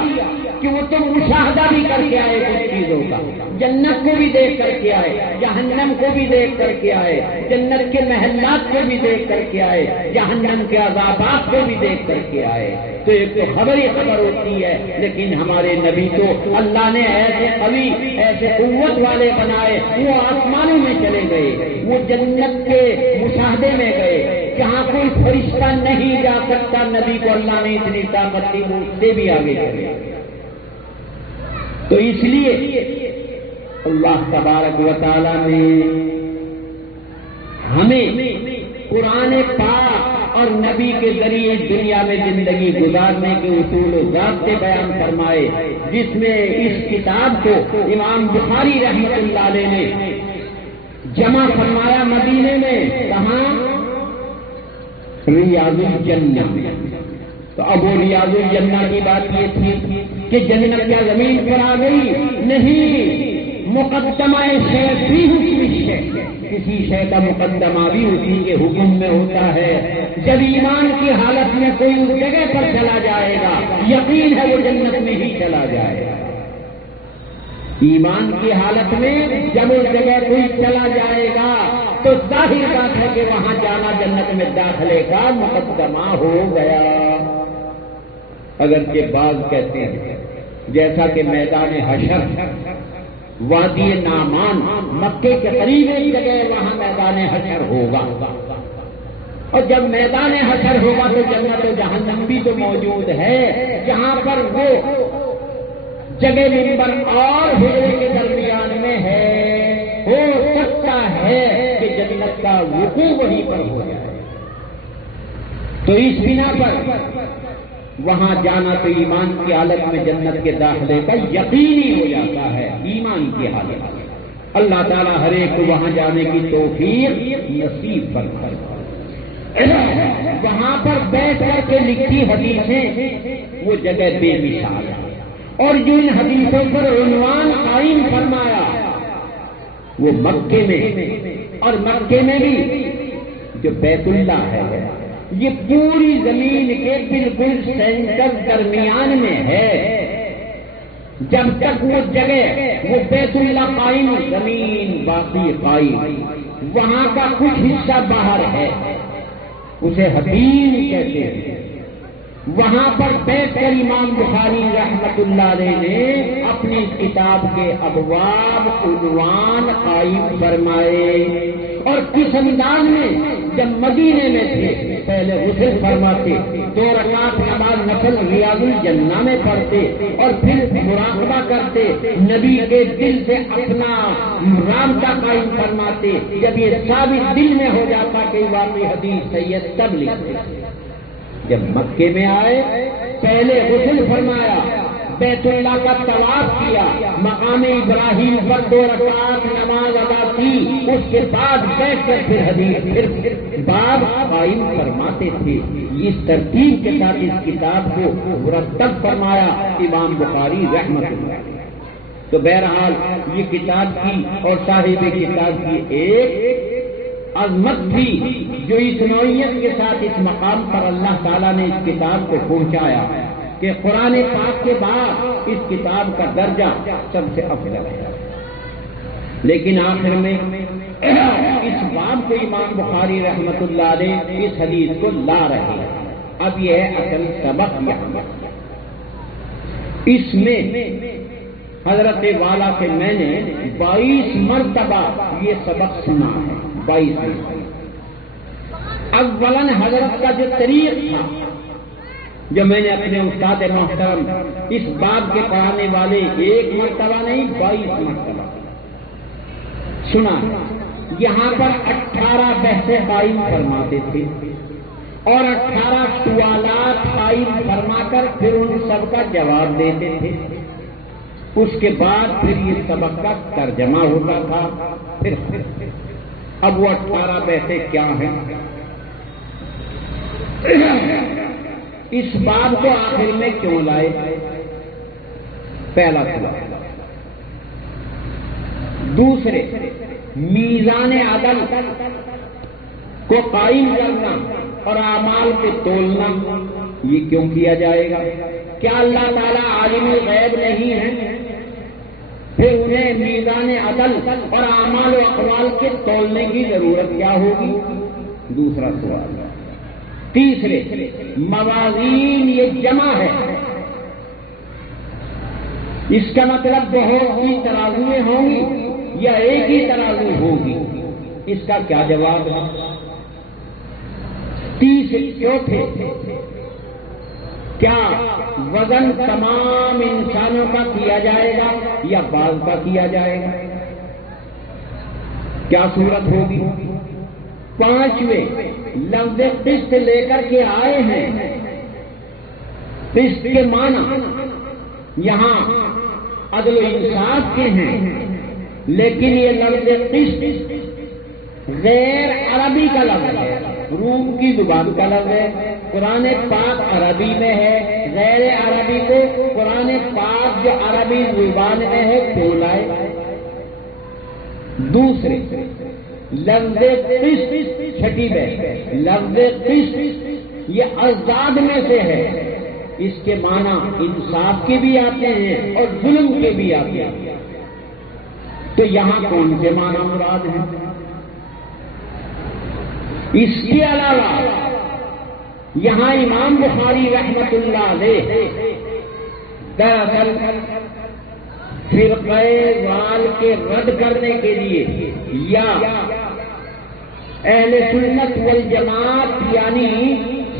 کہ وہ تو مشاہدہ بھی کر کے آئے کچھ چیزوں کا، جنت کو بھی دیکھ کر کے آئے، جہنم کو بھی دیکھ کر کے آئے، جنت کے محلات کو بھی دیکھ کر کے آئے، جہنم کے عذابات کو بھی دیکھ کر کے آئے۔ تو ایک تو خبر ہی خبر ہوتی ہے، لیکن ہمارے نبی تو اللہ نے ایسے قوی، ایسے قوت والے بنائے، وہ آسمانوں میں چلے گئے، وہ جنت کے مشاہدے میں گئے، جہاں کوئی فرشتہ نہیں جا سکتا، نبی کو اللہ نے اتنی طاقت دی وہ اس سے بھی آگے چلے۔ تو اس لیے اللہ تبارک و تعالی نے ہمیں قرآن پاک اور نبی کے ذریعے دنیا میں زندگی گزارنے کے اصول و ضابطے بیان فرمائے، جس میں اس کتاب کو امام بخاری رحمۃ اللہ علیہ نے جمع فرمایا مدینے میں، کہاں؟ ریاض الجنہ میں۔ تو اب وہ ریاض الجنہ کی بات یہ تھی کہ جنت کیا زمین پر آ گئی؟ نہیں، مقدمہ شے بھی حکم شے، کسی شے کا مقدمہ بھی اسی کے حکم میں ہوتا ہے۔ جب ایمان کی حالت میں کوئی اس جگہ پر چلا جائے گا، یقین ہے وہ جنت میں ہی چلا جائے گا۔ ایمان کی حالت میں جب اس جگہ کوئی چلا جائے گا تو ظاہر بات ہے کہ وہاں جانا جنت میں داخلے کا مقدمہ ہو گیا۔ اگرچہ بعض کہتے ہیں جیسا کہ میدان حشر وادی نعمان مکے کے قریب ایک جگہ وہاں میدان حشر ہوگا، اور جب میدان حشر ہوگا تو جنت و جہنم بھی تو موجود ہے، جہاں پر وہ جگہ منبر اور حجرے کے درمیان میں ہے، ہو سکتا ہے کہ جنت کا وقوع وہیں پر ہو جائے۔ تو اس بنا پر وہاں جانا تو ایمان کی حالت میں جنت کے داخلے کا یقینی ہو جاتا ہے، ایمان کی حالت میں۔ اللہ تعالیٰ ہر ایک کو وہاں جانے کی توفیق نصیب فرمائے۔ وہاں پر بیٹھ کر کے لکھی حدیثیں وہ جگہ بے مثال ہے، اور جو ان حدیثوں پر عنوان قائم فرمایا وہ مکے میں، اور مکے میں بھی جو بیت اللہ ہے یہ پوری زمین کے بالکل سینٹر درمیان میں ہے۔ جب تک وہ جگہ وہ بیت اللہ قائم، زمین باقی قائم، وہاں کا کچھ حصہ باہر ہے، اسے حتیم کہتے ہیں۔ وہاں پر بیٹھ کر امام بخاری رحمت اللہ علیہ نے اپنی کتاب کے ابواب عنوان قائم فرمائے، اور کس انداز میں جب مدینے میں تھے پہلے غسل فرماتے، 2 رکعت نماز نفل ریاض الجنہ میں پڑھتے، اور پھر مراقبہ کرتے، نبی کے دل سے اپنا رابطہ قائم فرماتے۔ جب یہ ثابت دل میں ہو جاتا کہ واقعی حدیث سید تب لکھتے۔ جب مکے میں آئے پہلے غسل فرمایا، بیت اللہ کا طواف کیا، مقام ابراہیم پر 2 رکعات نماز ادا کی، اس کے بعد بیٹھ کر پھر حدیث پھر باب قائم فرماتے تھے۔ اس ترتیب کے ساتھ اس کتاب کو مرتب فرمایا امام بخاری رحمت اللہ۔ تو بہرحال یہ کتاب کی اور صاحب کتاب کی ایک عظمت تھی جو اس نوعیت کے ساتھ اس مقام پر اللہ تعالیٰ نے اس کتاب کو پہنچایا کہ قرآن پاک کے بعد اس کتاب کا درجہ سب سے افضل ہے۔ لیکن آخر میں اس باب کو امام بخاری رحمت اللہ علیہ اس حدیث کو لا رہے ہیں۔ اب یہ ہے اصل سبق یہاں۔ اس میں حضرت والا سے میں نے 22 مرتبہ یہ سبق سنا ہے، 22 مرتبہ۔ اولاً حضرت کا جو طریق تھا جو میں نے اپنے استاد محترم اس باب کے پڑھانے والے 1 مرتبہ نہیں 22 مرتبہ سنا۔ یہاں پر 18 بحثیں قائم فرماتے تھے اور 18 سوالات قائم فرما کر پھر ان سب کا جواب دیتے تھے۔ اس کے بعد پھر یہ سبق کا ترجمہ ہوتا تھا۔ پھر اب وہ 18 بحثیں کیا ہیں؟ اس باب کو آخر میں کیوں لائے؟ پہلا سوال۔ دوسرے، میزان عدل کو قائم کرنا اور اعمال پہ تولنا یہ کیوں کیا جائے گا؟ کیا اللہ تعالیٰ عالم غیب نہیں ہے؟ پھر انہیں میزان عدل اور اعمال و اقوال کے تولنے کی ضرورت کیا ہوگی؟ دوسرا سوال۔ تیسرے، موازین یہ جمع ہے، اس کا مطلب بہت سی ترازویں ہوں گی یا ایک ہی ترازو ہوگی؟ اس کا کیا جواب ہے؟ چوتھے، کیا وزن تمام انسانوں کا کیا جائے گا یا بعض کا کیا جائے گا؟ کیا صورت ہوگی؟ پانچویں، لفظ قسط لے کر کے آئے ہیں، قسط کے معنی یہاں عدل و انصاف کے ہیں، لیکن یہ لفظ قسط غیر عربی کا لفظ ہے، روم کی زبان کا لفظ ہے، قرآن پاک عربی میں ہے، غیر عربی کو قرآن پاک جو عربی زبان میں ہے کیوں لائے؟ دوسرے لفظ قسط، چھٹی بحث، لفظ قسط یہ ازداد میں سے ہے، اس کے معنی انصاف کے بھی آتے ہیں اور ظلم کے بھی آتے ہیں۔ تو یہاں کون سے معنی مراد ہیں؟ اس کے علاوہ یہاں امام بخاری رحمت اللہ علیہ دراصل فرقہ ضلال کے رد کرنے کے لیے یا اہل سنت والجماعت یعنی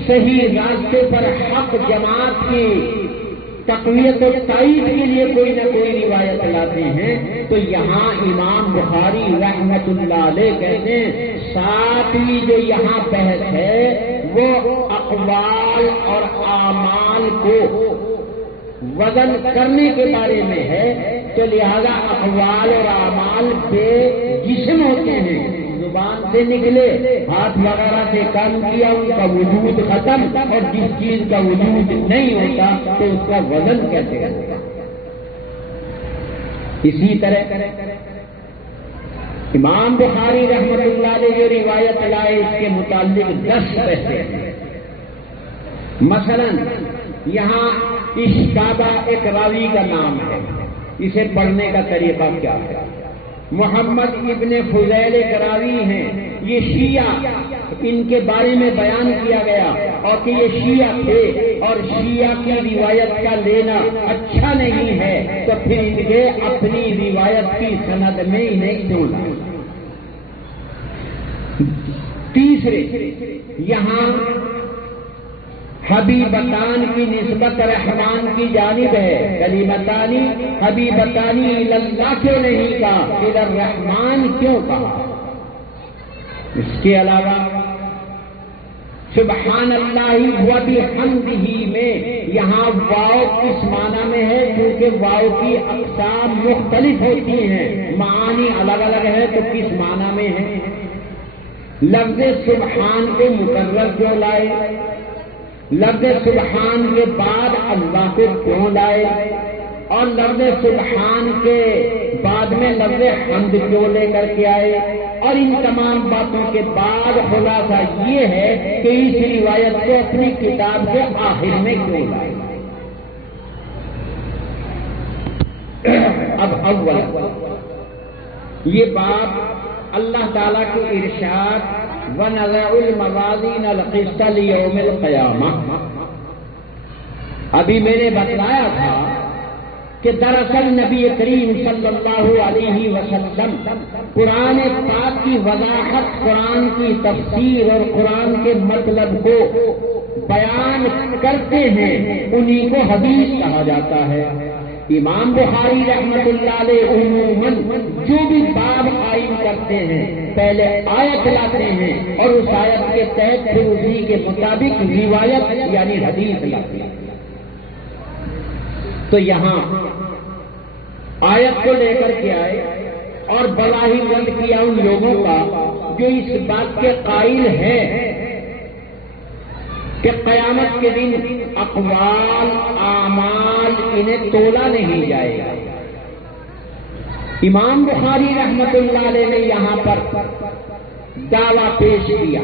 صحیح راستے پر حق جماعت کی تقویت و تائید کے لیے کوئی نہ کوئی روایت لاتے ہیں، تو یہاں امام بخاری رحمت اللہ علیہ کہتے ہیں ساتویں جو یہاں بحث ہے وہ اقوال اور اعمال کو وزن کرنے کے بارے میں ہے، تو لہذا اقوال اور اعمال بے جسم ہوتے ہیں، زبان سے نکلے، ہاتھ وغیرہ سے کام کیا، ان کا وجود ختم، اور جس چیز کا وجود نہیں ہوتا تو اس کا وزن کیسے ہوتا؟ اسی طرح امام بخاری رحمت اللہ علیہ جو روایت لائے اس کے متعلق 10 بحثیں ہیں۔ مثلا یہاں اشتابہ ایک راوی کا نام ہے، اسے پڑھنے کا طریقہ کیا ہے؟ محمد ابن فضیل ایک راوی ہیں، یہ شیعہ، ان کے بارے میں بیان کیا گیا اور کہ یہ شیعہ تھے اور شیعہ کی روایت کا لینا اچھا نہیں ہے، تو پھر ان کے اپنی روایت کی سند میں انہیں کیوں لائے؟ تیسرے یہاں حبیبتان کی نسبت رحمان کی جانب ہے، کلیمتانی حبیبتانی اللہ کیوں نہیں کہا، الی الرحمن کیوں کہا؟ اس کے علاوہ سبحان اللہ و بحمدہ میں یہاں واو کس معنی میں ہے؟ کیونکہ واو کی اقسام مختلف ہوتی ہیں، معانی الگ الگ ہے، تو کس معنی میں ہے؟ لفظ سبحان کو مکرر کیوں لائے؟ لفظ سبحان کے بعد اللہ کو کیوں لائے؟ اور لفظ سبحان کے بعد میں لفظ حمد کیوں لے کر کے آئے؟ اور ان تمام باتوں کے بعد خلاصہ یہ ہے کہ اس روایت کو اپنی کتاب کے آخر میں کیوں لائے؟ اب اول یہ بات اللہ تعالیٰ کے ارشاد وَنَضَعُ الْمَوَازِينَ الْقِسْطَ لِيَوْمِ الْقِيَامَةِ، ابھی میں نے بتلایا تھا کہ دراصل نبی کریم صلی اللہ علیہ وسلم قرآن پاک کی وضاحت، قرآن کی تفسیر اور قرآن کے مطلب کو بیان کرتے ہیں، انہی کو حدیث کہا جاتا ہے۔ امام بخاری رحمت اللہ علیہ عموماً جو بھی باب قائم کرتے ہیں پہلے آیت لاتے ہیں اور اس آیت کے تحت پھر اسی کے مطابق روایت یعنی حدیث لاتے ہیں۔ تو یہاں آیت کو لے کر کے آئے اور بظاہر رد کیا ان لوگوں کا جو اس بات کے قائل ہیں کہ قیامت کے دن اقوال اعمال انہیں تولا نہیں جائے گا۔ امام بخاری رحمت اللہ علیہ نے یہاں پر دعویٰ پیش کیا،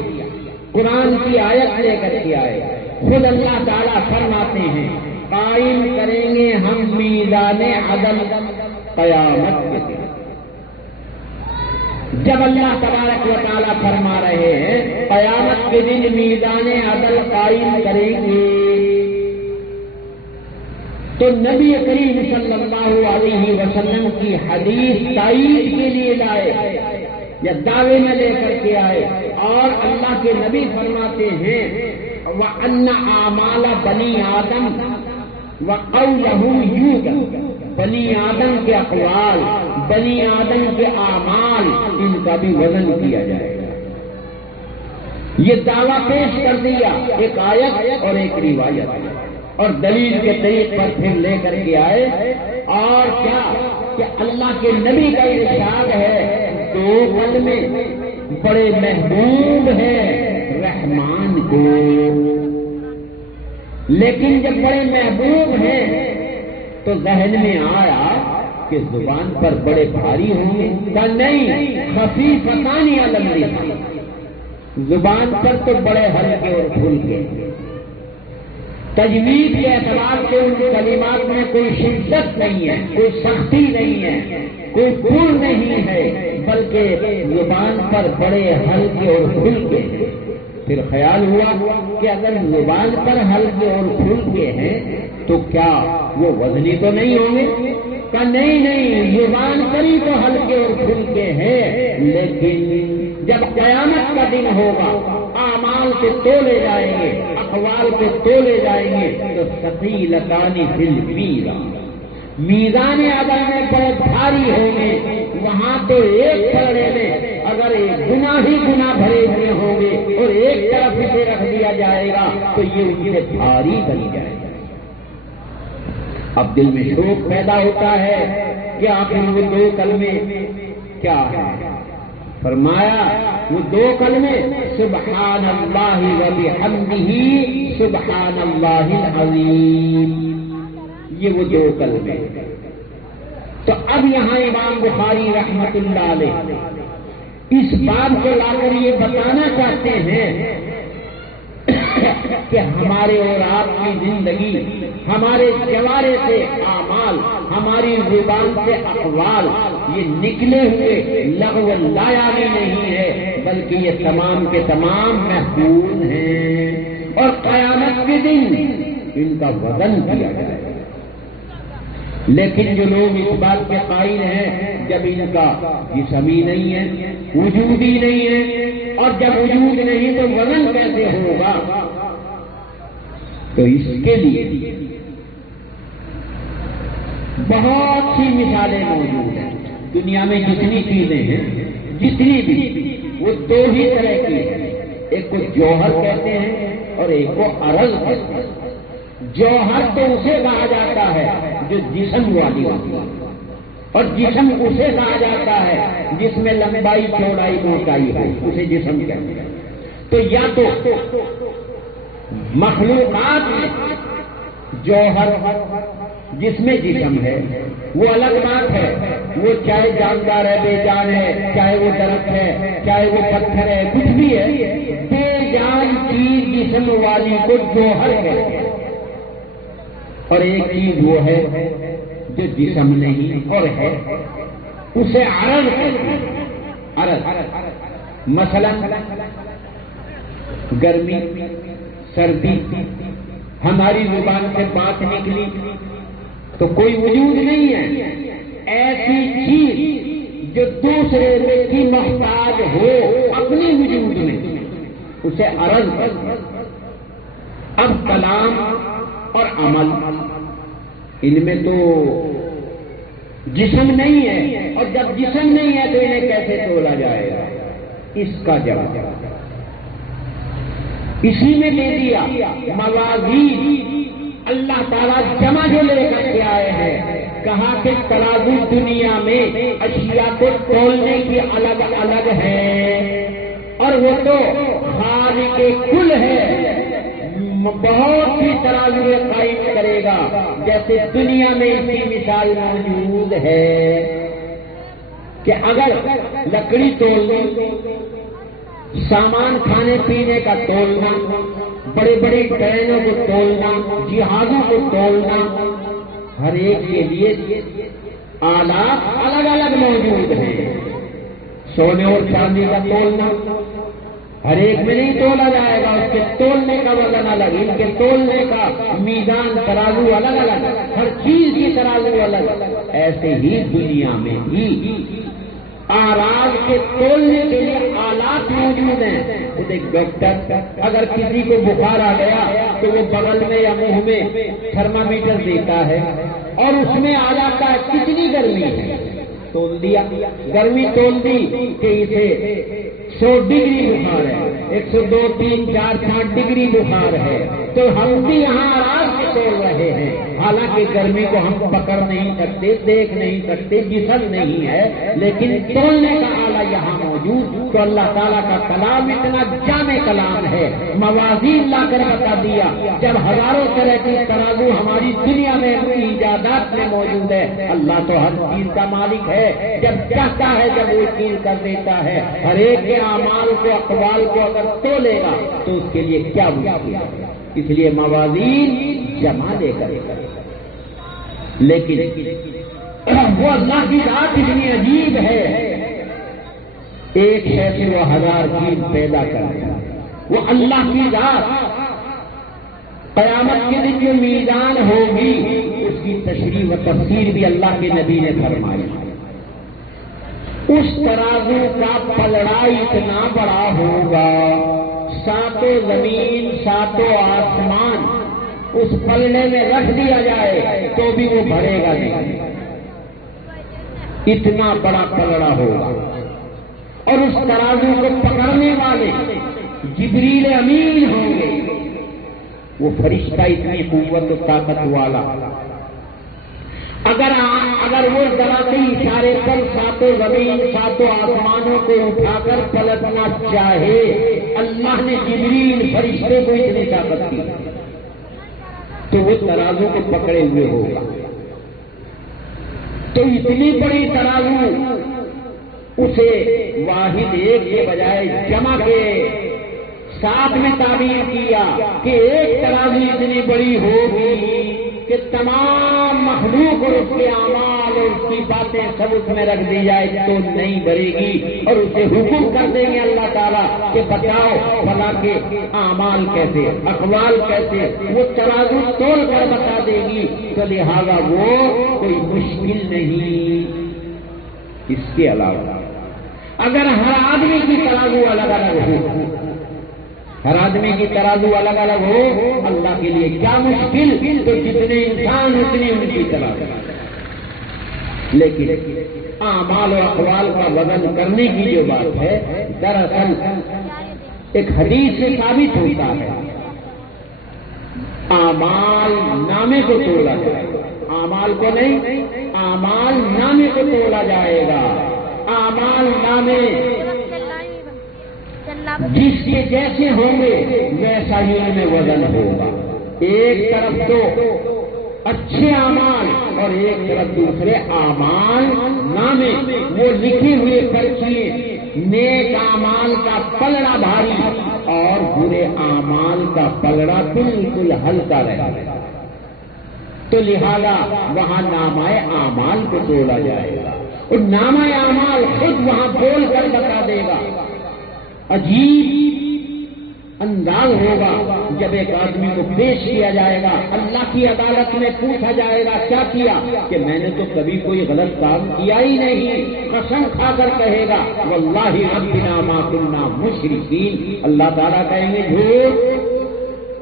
قرآن کی آیت لے کر کے آئے، خود اللہ تعالیٰ فرماتے ہیں قائم کریں گے ہم میزان عدل قیامت کے دن۔ جب اللہ تبارک و تعالیٰ فرما رہے ہیں قیامت کے دن میزان عدل قائم کریں گے، تو نبی کریم صلی اللہ علیہ وسلم کی حدیث تائید کے لیے لائے یا دعوے میں لے کر کے آئے، اور اللہ کے نبی فرماتے ہیں وَأَنَّ أَعْمَالَ بَنِي آدم وَقَوْلَهُمْ يُوزَنُ، بنی آدم کے اقوال، بنی آدم کے اعمال، ان کا بھی وزن کیا جائے گا۔ یہ دعویٰ پیش کر دیا، ایک آیت اور ایک روایت، اور دلیل کے طریق پر پھر لے کر کے آئے، اور کیا کہ اللہ کے نبی کا ارشاد ہے دو کلمے بڑے محبوب ہیں رحمان کو، لیکن جب بڑے محبوب ہیں تو ذہن میں آیا کہ زبان پر بڑے بھاری ہوں گے؟ کہا نہیں، خفیفتان علی اللسان، زبان پر تو بڑے ہلکے اور پھلکے، تجوید کے اعتبار سے ان کلمات میں کوئی شدت نہیں ہے، کوئی سختی نہیں ہے، کوئی پھول نہیں ہے، بلکہ زبان پر بڑے ہلکے اور پھلکے ہیں۔ پھر خیال ہوا کہ اگر زبان پر ہلکے اور پھلکے ہیں تو کیا وہ وزنی تو نہیں ہوں گے؟ کہ نہیں، زبان پر ہی تو ہلکے اور پھلکے ہیں، لیکن جب قیامت کا دن ہوگا، اعمال کے تولے جائیں گے، اقوال کے تولے جائیں گے، تو ثقیلتان فی المیزان، میزان عدل میں بہت بھاری ہوں گے۔ وہاں تو ایک پلڑے میں اگر ایک گناہ ہی گناہ بھرے ہوئے ہوں گے اور ایک طرف اسے رکھ دیا جائے گا تو یہ ان سے بھاری بن جائے گا۔ اب دل میں شوق پیدا ہوتا ہے کہ آخر وہ دو کلمے کیا ہے؟ فرمایا وہ دو کلمے سبحان اللہ و بحمدہ سبحان اللہ العظیم، یہ وہ دو کلمے۔ تو اب یہاں امام بخاری رحمت اللہ علیہ اس بات کو لا کر یہ بتانا چاہتے ہیں کہ ہمارے اور آپ کی زندگی، ہمارے جوارے سے اعمال، ہماری زبان سے اقوال، یہ نکلے ہوئے لغو لایابی نہیں ہے، بلکہ یہ تمام کے تمام محفوظ ہیں اور قیامت کے دن ان کا وزن کیا جائے گا۔ لیکن جو لوگ اس بات کے قائل ہیں جب ان کا جسم ہی نہیں ہے، وجود ہی نہیں ہے، اور جب وجود نہیں تو وزن کیسے ہوگا؟ تو اس کے لیے بہت سی مثالیں موجود ہیں۔ دنیا میں جتنی چیزیں ہیں، جتنی بھی، وہ دو ہی طرح کی ہیں، ایک کو جوہر کہتے ہیں اور ایک کو عرض کہتے ہیں۔ جوہر تو اسے کہا جاتا ہے جو جسم والی ہوتی ہے، اور جسم اسے کہا جاتا ہے جس میں لمبائی چوڑائی موٹائی ہو، اسے جسم کہتے ہیں۔ تو یا تو مخلوقات میں جوہر جس میں جسم ہے وہ الگ بات ہے، وہ چاہے جاندار ہے، بے جان ہے، چاہے وہ درخت ہے، چاہے وہ پتھر ہے، کچھ بھی ہے، بے جان چیز جسم والی کو جوہر کہتے ہیں۔ اور ایک چیز وہ ہے جو جسم نہیں اور ہے، اسے عرض کہتے ہیں۔ عرض مثلا گرمی، سردی، ہماری زبان سے بات نکلی تو کوئی وجود نہیں ہے، ایسی چیز جو دوسرے کی محتاج ہو اپنی وجود میں، اسے عرض کہتے ہیں۔ اب کلام اور عمل، ان میں تو جسم نہیں ہے، اور جب جسم نہیں ہے تو انہیں کیسے تولا جائے گا؟ اس کا جواب اسی میں دے دیا۔ موازین اللہ تعالیٰ جمع جو لے کر کے آئے ہیں، کہا کہ ترازو دنیا میں اشیاء کو تولنے کی الگ الگ ہے، اور وہ تو خالق کل ہے، بہت سی ترازو قائم کرے گا۔ جیسے دنیا میں اس کی مثال موجود ہے کہ اگر لکڑی تولنا، سامان کھانے پینے کا تولنا، بڑے بڑے ٹرینوں کو تولنا، جہازوں کو تولنا، ہر ایک کے لیے آلات الگ الگ موجود ہیں۔ سونے اور چاندی کا تولنا ہر ایک میں نہیں تولا جائے گا، اس کے تولنے کا وزن الگ، ان کے تولنے کا میزان ترازو الگ الگ، ہر چیز کی ترازو الگ۔ ایسے ہی دنیا میں بھی آراز کے تولنے کے لیے آلات موجود ہیں۔ ایک ڈاکٹر اگر کسی کو بخار آ گیا تو وہ بغل میں یا منہ میں تھرمامیٹر دیتا ہے اور اس میں آ جاتا ہے کتنی گرمی ہے، تول دیا، گرمی تول دی کہ اسے 100 ڈگری بخار ہے، 102، 3، 4، 5 ڈگری بخار ہے، تو ہم بھی یہاں آراز کے تول رہے ہیں، حالانکہ گرمی کو ہم پکڑ نہیں سکتے، دیکھ نہیں سکتے، جسم نہیں ہے، لیکن تولنے کا آلہ یہاں موجود۔ تو اللہ تعالیٰ کا کلام اتنا جامع کلام ہے، موازین لا کر بتا دیا۔ جب ہزاروں طرح کی ترازو ہماری دنیا میں ایجادات میں موجود ہے، اللہ تو ہر چیز کا مالک ہے، جب چاہتا ہے جب وہ چیز کر دیتا ہے۔ ہر ایک کے اعمال کو، اقوال کو اگر تولے گا تو اس کے لیے کیا مشکل ہے؟ اس لیے موازین جمع لے کر، لیکن وہ اللہ کی ذات اتنی عجیب ہے، ایک شے سے وہ ہزار چیز پیدا کر دے۔ وہ اللہ کی ذات قیامت کے دن جو میزان ہوگی اس کی تشریح و تفسیر بھی اللہ کے نبی نے فرمائی۔ اس ترازو کا پلڑا اتنا بڑا ہوگا، ساتوں زمین ساتوں آسمان اس پلڑے میں رکھ دیا جائے تو بھی وہ بھرے گا نہیں، اتنا بڑا پلڑا ہوگا۔ اور اس ترازو کو پکڑنے والے جبریل امین ہوں گے، وہ فرشتہ اتنی قوت و طاقت والا، اگر وہ ذرا سے اشارے پر ساتوں زمین ساتوں آسمانوں کو اٹھا کر پلٹنا چاہے، اللہ نے جبریل فرشتے کو اتنی طاقت دی تو وہ ترازو کو پکڑے ہوئے ہوگا۔ تو اتنی بڑی ترازو اسے واحد ایک کے بجائے جمع کے ساتھ میں تعبیر کیا کہ ایک ترازو اتنی بڑی ہوگی کہ تمام مخلوق اور اس کے اعمال اور اس کی باتیں سب اس میں رکھ دی جائے تو نہیں بھرے گی، اور اسے حکم کر دیں گے اللہ تعالیٰ کہ بتاؤ فلاں کے اعمال کیسے، اقوال کیسے، وہ ترازو تول کر بتا دے گی۔ تو لہذا وہ کوئی مشکل نہیں۔ اس کے علاوہ اگر ہر آدمی کی ترازو الگ الگ ہو، ہر آدمی کی ترازو الگ الگ ہو، اللہ کے لیے کیا مشکل، تو جتنے انسان اتنی ان کی ترازو۔ لیکن اعمال و اقوال کا وزن کرنے کی جو بات ہے، دراصل ایک حدیث سے ثابت ہوتا ہے، اعمال نامے کو تولا جائے گا، اعمال کو نہیں، اعمال نامے کو تولا جائے گا۔ اعمال نامے جس کے جیسے ہوں گے ویسا ہی ان میں وزن ہوگا۔ ایک طرف تو اچھے اعمال اور ایک طرف دوسرے اعمال نامے، وہ لکھے ہوئے پرچیے، نیک اعمال کا پلڑا بھاری اور برے اعمال کا پلڑا بالکل ہلکا رہے گا۔ تو لہذا وہاں نامہ اعمال کو تولا جائے گا، اور نامہ اعمال خود وہاں بول کر بتا دے گا۔ عجیب انداز ہوگا جب ایک آدمی کو پیش کیا جائے گا، اللہ کی عدالت میں پوچھا جائے گا کیا کیا، کہ میں نے تو کبھی کوئی غلط کام کیا ہی نہیں، قسم کھا کر کہے گا واللہ ربنا ما كنا مشرکین۔ اللہ تعالیٰ کہیں گے جھوٹ،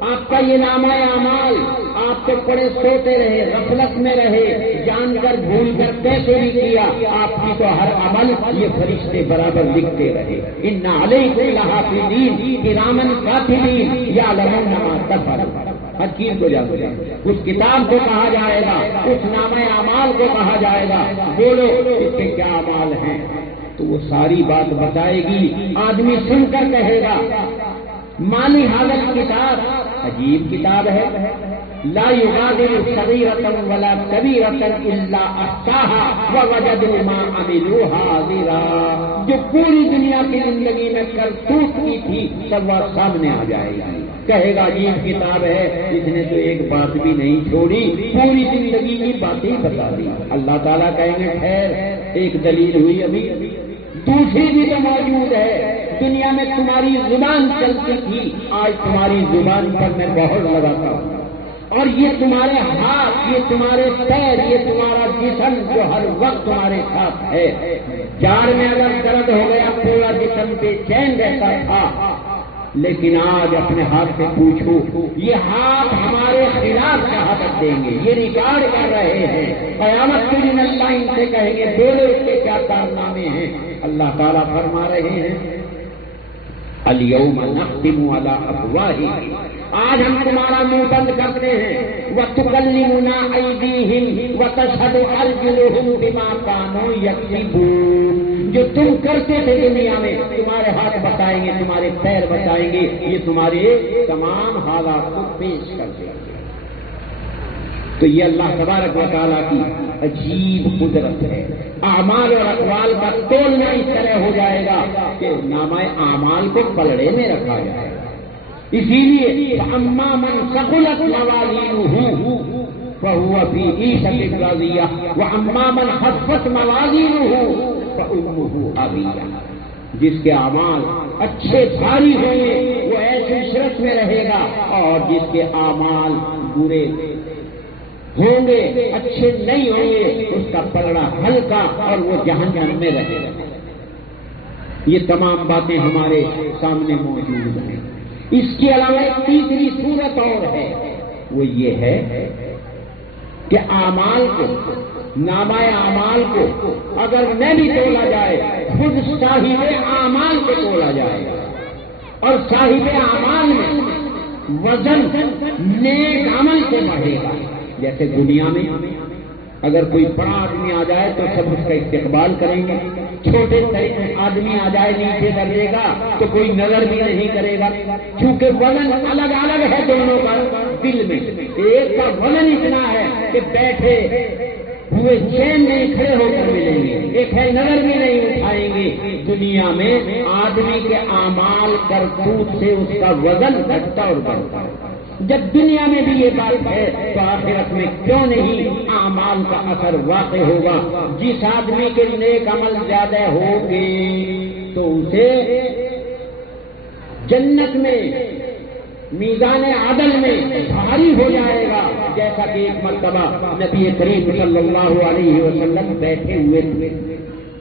آپ کا یہ نامہ اعمال، آپ تو پڑے سوتے رہے، غفلت میں رہے، جان کر بھول کر کیسے بھی کیا، آپ کی تو ہر عمل یہ فرشتے برابر لکھتے رہے۔ ان علیکم لحافظین کراما کاتبین یعلمون ما تفعلون۔ ہر چیز کو جانتے ہیں، اس کتاب کو کہا جائے گا، اس نامہ اعمال کو کہا جائے گا، بولو اس کے کیا اعمال ہیں، تو وہ ساری بات بتائے گی۔ آدمی سن کر کہے گا مالی حالت کتاب عجیب کتاب ہے، لا یغادر صغیرۃ ولا کبیرۃ الا احصاها ووجدوا ما عملوا حاضرا۔ جو پوری دنیا کی زندگی میں کرتوت کی تھی سب وہ سامنے آ جائے گی۔ کہے گا عجیب کتاب ہے، اس نے تو ایک بات بھی نہیں چھوڑی، پوری زندگی کی باتیں بتا دی۔ اللہ تعالیٰ کہیں گے خیر ایک دلیل ہوئی، ابھی دوسری بھی تو موجود ہے۔ دنیا میں تمہاری زبان چلتی تھی، آج تمہاری زبان پر میں مہر لگاتا ہوں، اور یہ تمہارے ہاتھ، یہ تمہارے پیر، یہ تمہارا جسم جو ہر وقت تمہارے ساتھ ہے۔ جاڑ میں اگر درد ہو گیا پورا جسم بے چین رہتا تھا، لیکن آج اپنے ہاتھ سے پوچھو، یہ ہاتھ ہمارے خلاف شہادت دیں گے، یہ ریکارڈ کر رہے ہیں۔ قیامت کے دن اللہ ان سے کہیں گے بولو اس کے کیا کارنامے ہیں۔ اللہ تعالیٰ فرما رہے ہیں الیوم نختم علی افواہہم آج ہم تمہارا منہ بند کرتے ہیں. وَتُكَلِّمُنَا أَيْدِيهِمْ وَتَشْهَدُ أَرْجُلُهُمْ بِمَا كَانُوا يَكْسِبُونَ. جو تم کرتے تھے دنیا میں تمہارے ہاتھ بتائیں گے, تمہارے پیر بتائیں گے, یہ تمہارے تمام حالات کو پیش کر دیں گے. تو یہ اللہ تبارک و تعالیٰ کی عجیب قدرت ہے. اعمال اور اقوال کا تولنا اس طرح ہو جائے گا کہ نامہ اعمال کو پلڑے میں رکھا جائے گا. اسی لیے فَأَمَّا مَنْ ثَقُلَتْ مَوَازِينُهُ فَهُوَ فِي عِيشَةٍ رَاضِيَةٍ وَأَمَّا مَنْ خَفَّتْ مَوَازِينُهُ فَأُمُّهُ هَاوِيَةٌ. جس کے اعمال اچھے بھاری ہوں گے وہ ایسی عشرت میں رہے گا, اور جس کے اعمال برے ہوں گے, اچھے نہیں ہوں گے, اس کا پلڑا ہلکا اور وہ جہنم میں رہے گا. یہ تمام باتیں ہمارے سامنے موجود ہیں. اس کے علاوہ ایک تیسری صورت اور ہے, وہ یہ ہے کہ اعمال کو, نامہ اعمال کو اگر نہ بھی تولا جائے, خود صاحب اعمال کو تولا جائے, اور صاحب اعمال میں وزن نیک عمل سے بڑھے گا. جیسے دنیا میں اگر کوئی بڑا آدمی آ جائے تو سب اس کا استقبال کریں گے, چھوٹے آدمی آ جائے نیچے درجے کا تو کوئی نظر بھی نہیں کرے گا, کیونکہ وزن الگ الگ ہے دونوں کا. دل میں ایک کا وزن اتنا ہے کہ بیٹھے ہوئے چین نہیں کھڑے ہو کر ملیں گے, ایک ہے نظر بھی نہیں اٹھائیں گے. دنیا میں آدمی کے اعمال کرتوت سے اس کا وزن گھٹتا اور بڑھتا ہے. جب دنیا میں بھی یہ بات ہے تو آخرت میں کیوں نہیں اعمال کا اثر واقع ہوگا. جس آدمی کے نیک عمل زیادہ ہوں گے تو اسے جنت میں میزان عدل میں بھاری ہو جائے گا. جیسا کہ ایک مرتبہ نبی کریم صلی اللہ علیہ وسلم بیٹھے ہوئے تھے,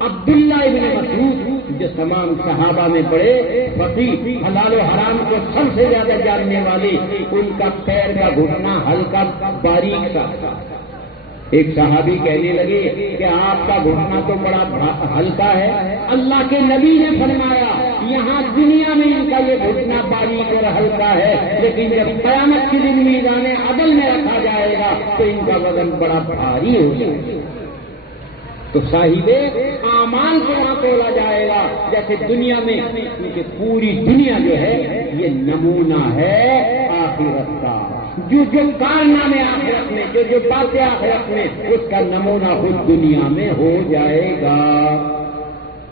عبداللہ ابن مسعود جو تمام صحابہ میں بڑے فقیہ, حلال و حرام کو سب سے زیادہ جاننے والے, ان کا پیر کا گھٹنا ہلکا باریک تھا. ایک صحابی کہنے لگے کہ آپ کا گھٹنا تو بڑا ہلکا ہے. اللہ کے نبی نے فرمایا یہاں دنیا میں ان کا یہ گھٹنا باریک اور ہلکا ہے, لیکن جب قیامت کے دن میزان عدل میں رکھا جائے گا تو ان کا وزن بڑا بھاری ہو جائے گا. تو صاحب اعمال کو وہاں تولا جائے گا جیسے دنیا میں, کیونکہ پوری دنیا جو ہے یہ نمونہ ہے آخرت کا. جو کارنامے آخرت میں, جو باتیں آخرت میں, اس کا نمونہ خود دنیا میں ہو جائے گا.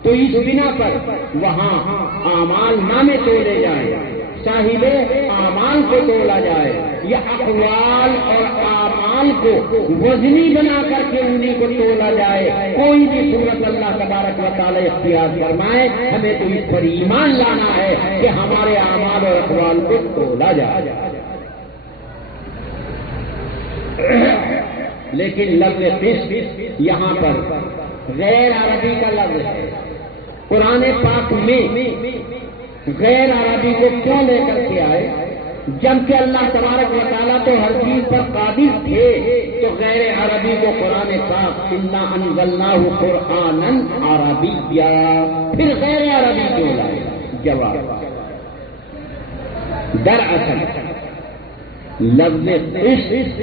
تو اس بنا پر وہاں اعمال نامے تولے جائیں, صاحب اعمال کو تولا جائے, یا اقوال اور اعمال کو وزنی بنا کر کے انہیں کو تولا جائے. کوئی بھی صورت اللہ تبارک و تعالی اختیار فرمائے, ہمیں تو اس پر ایمان لانا ہے کہ ہمارے اعمال اور اقوال کو تولا جائے. لیکن لفظ قسط یہاں پر غیر عربی کا لفظ ہے. قرآن پاک میں غیر عربی کو کیوں لے کر کے آئے؟ جبکہ اللہ تبارک و تعالیٰ تو ہر چیز پر قادر تھے, تو غیر عربی کو قرآن پاک انا انزلناہ قرآنا عربیا, پھر غیر عربی کیوں لائے؟ جواب, دراصل لفظ قسط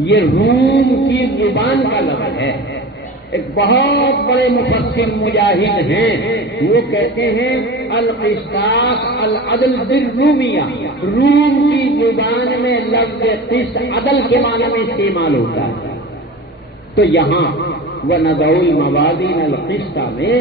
یہ روم کی زبان کا لفظ ہے. ایک بہت بڑے مفسر مجاہد ہیں, وہ کہتے ہیں القسطاس العدل بالرومیہ, روم کی زبان میں لفظ قسط عدل کے معنی میں استعمال ہوتا ہے. تو یہاں وَنَضَعُ الْمَوَازِينَ الْقِسْطَ میں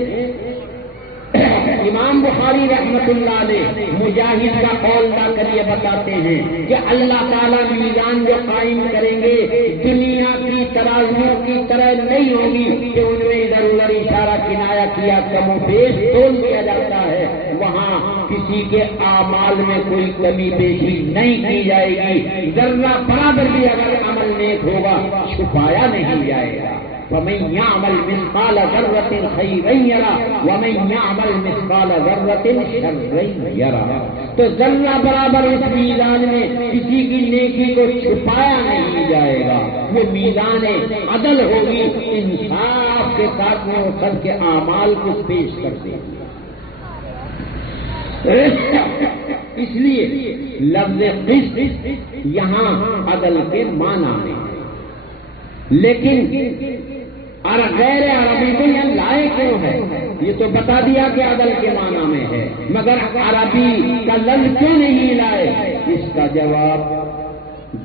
امام بخاری رحمت اللہ علیہ مجاہد کا قول لا کر یہ بتاتے ہیں کہ اللہ تعالیٰ میزان جو قائم کریں گے دنیا کی ترازیوں کی طرح نہیں ہوگی کہ ان میں ادھر ادھر اشارہ کنایا کیا کم و بیش تول دیا جاتا ہے. وہاں کسی کے اعمال میں کوئی کمی بیشی نہیں کی جائے گی. ذرہ برابر بھی اگر عمل نیک ہوگا چھپایا نہیں جائے گا. وَمَن يَعْمَلْ مِثْقَالَ ذَرَّةٍ خَيْرًا يَرَهُ وَمَن يَعْمَلْ مِثْقَالَ ذَرَّةٍ شَرًّا يَرَهُ. تو ذرہ برابر اس میزان میں کسی کی نیکی کو چھپایا نہیں جائے گا. وہ میزان عدل ہوگی, انصاف کے ساتھ میں وہ سب کے اعمال کو پیش کر دے گی. اس لیے لفظ قسط یہاں عدل کے معنی میں، لیکن غیر عربی میں یہ لائے کیوں ہے؟ یہ تو بتا دیا کہ عدل کے معنی میں ہے، مگر عربی کا لفظ کیوں نہیں لائے؟ اس کا جواب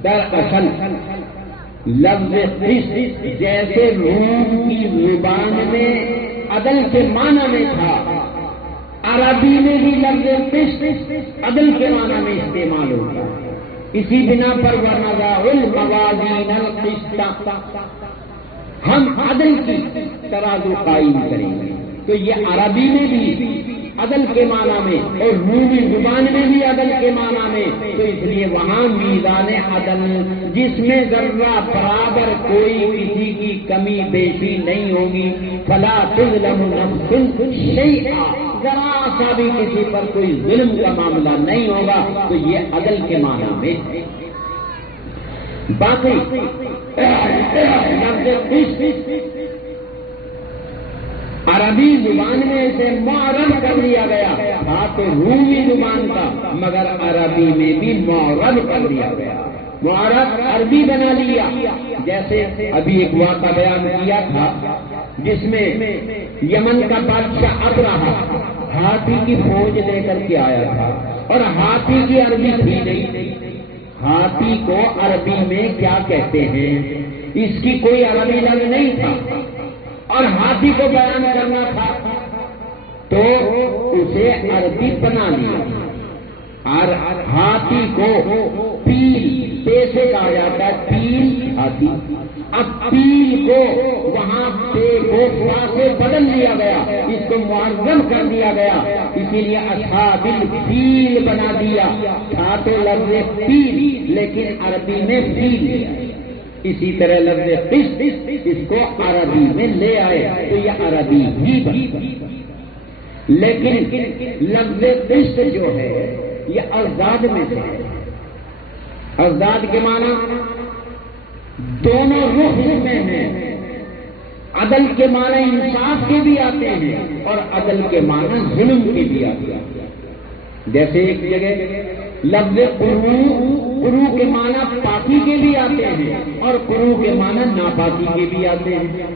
دراصل لفظ قسط جیسے روم کی زبان میں عدل کے معنی میں تھا، عربی میں بھی لفظ قسط عدل کے معنی میں استعمال ہوتا ہے۔ اسی بنا پر وَنَضَعُ الْمَوَازِينَ الْقِسْطَ، ہم عدل کی ترازو قائم کریں گے۔ تو یہ عربی میں بھی عدل کے معنی میں اور رومی زبان میں بھی عدل کے معنی میں، تو اس لیے وہاں میزان عدل جس میں ذرہ برابر کوئی کسی کی کمی بیشی نہیں ہوگی، فَلَا تُظْلَمُ نَفْسٌ شَيْئًا، ذرا سا بھی کسی پر کوئی ظلم کا معاملہ نہیں ہوگا، تو یہ عدل کے معنی میں۔ باقی عربی زبان میں اسے معرب کر دیا گیا، ہاں تو رومی زبان کا، مگر عربی میں بھی معرب کر دیا گیا، معرب عربی بنا لیا۔ جیسے ابھی ایک واقعہ بیان کیا تھا جس میں یمن کا بادشاہ ابرہہ ہاتھی کی فوج لے کر کے آیا تھا، اور ہاتھی کی عربی تھی نہیں، ہاتھی کو عربی میں کیا کہتے ہیں اس کی کوئی عربی لفظ نہیں تھا، اور ہاتھی کو بیان کرنا تھا تو اسے عربی بنا لیا، اور ہاتھی کو پیل پیسے کہا جاتا ہے، پیل ہاتھی، اب پیل کو وہاں پے کو فا سے بدل دیا گیا، اس کو معظم کر دیا گیا، اسی لیے اصحاب الفیل بنا دیا، تھا تو لفظ پیل لیکن عربی میں فیل لیا۔ اسی طرح لفظ قسط اس کو عربی میں لے آئے تو یہ عربی ہی بن گئی، لیکن لفظ قسط جو ہے یہ ازداد میں سے ہے۔ ازداد کے معنی دونوں رخ میں ہیں، عدل کے معنی انصاف کے بھی آتے ہیں اور عدل کے معنی ظلم کے بھی آتے ہیں۔ جیسے ایک جگہ لفظ قروء کے معنی پاکی کے بھی آتے ہیں اور قروء کے معنی ناپاکی کے بھی آتے ہیں۔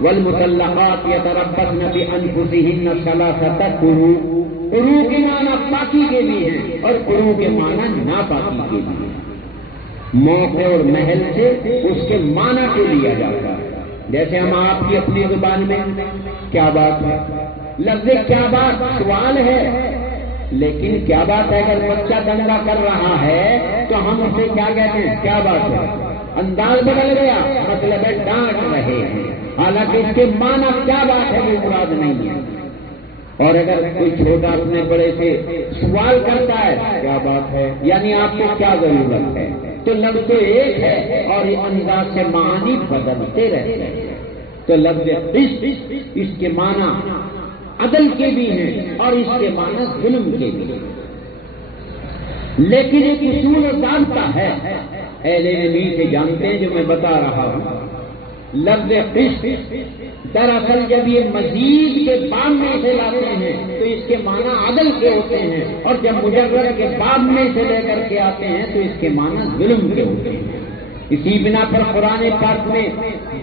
والمطلقات یتربصن بانفسهن ثلاثة قروء، قروء کے معنی پاکی کے بھی ہیں اور قروء کے معنی ناپاکی کے بھی ہیں۔ موقع اور محل سے اس کے معنی کو لیا جاتا ہے۔ جیسے ہم آپ کی اپنی زبان میں کیا بات ہے، لفظ کیا بات سوال ہے، لیکن کیا بات ہے اگر بچہ دنگا کر رہا ہے تو ہم اسے کیا کہتے ہیں، کیا بات ہے، انداز بدل گیا، مطلب ہے ڈانٹ رہے ہیں، حالانکہ اس کے معنی کیا بات ہے وہ مراد نہیں ہے۔ اور اگر کوئی چھوٹا اپنے بڑے سے سوال کرتا ہے کیا بات ہے، یعنی آپ کو کیا ضرورت ہے، تو لفظ تو ایک ہے اور یہ انداز سے معنی بدلتے رہتے ہیں۔ تو لفظ قسط اس کے معنی عدل کے بھی ہیں اور اس کے معنی ظلم کے بھی ہیں، لیکن ایک اصول و ضابطہ ہے اہل علم سے جانتے ہیں جو میں بتا رہا ہوں۔ لفظ قسط دراصل جب یہ مزید کے بعد میں اسے لاتے ہیں تو اس کے معنی عدل کے ہوتے ہیں، اور جب مجرد کے بعد میں اسے لے کر کے آتے ہیں تو اس کے معنی ظلم کے ہوتے ہیں۔ اسی بنا پر قرآن پاک میں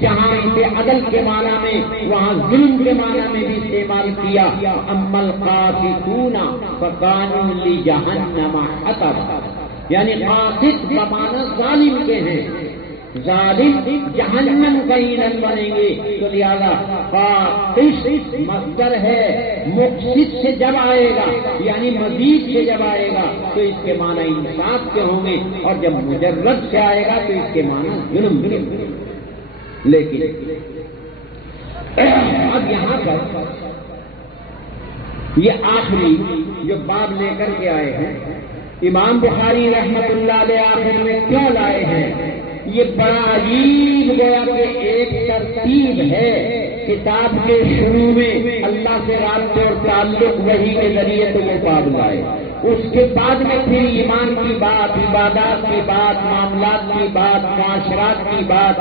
جہاں اسے عدل کے معنی میں وہاں ظلم کے معنی میں بھی استعمال کیا، اما القاسطون فکانوا لجہنم حطبا، یعنی قاسط بمعنی ظالم کے ہیں، ظالم جہنم کا ایندھن بنیں گے، تو لہذا قاسط مصدر ہے، مقسط سے جب آئے گا یعنی مزید سے جب آئے گا تو اس کے معنی انصاف کے ہوں گے، اور جب مجرد سے آئے گا تو اس کے معنی ظلم کے ہوں گے۔ لیکن اب یہاں پر یہ آخری جو باب لے کر کے آئے ہیں امام بخاری رحمت اللہ علیہ آخر میں کیوں لائے ہیں، یہ بڑا عجیب گویا کہ ایک ترتیب ہے۔ کتاب کے شروع میں اللہ سے رابطے اور تعلق وحی کے ذریعے تو وہ باب لائے، اس کے بعد میں پھر ایمان کی بات، عبادات کی بات، معاملات کی بات، معاشرات کی بات،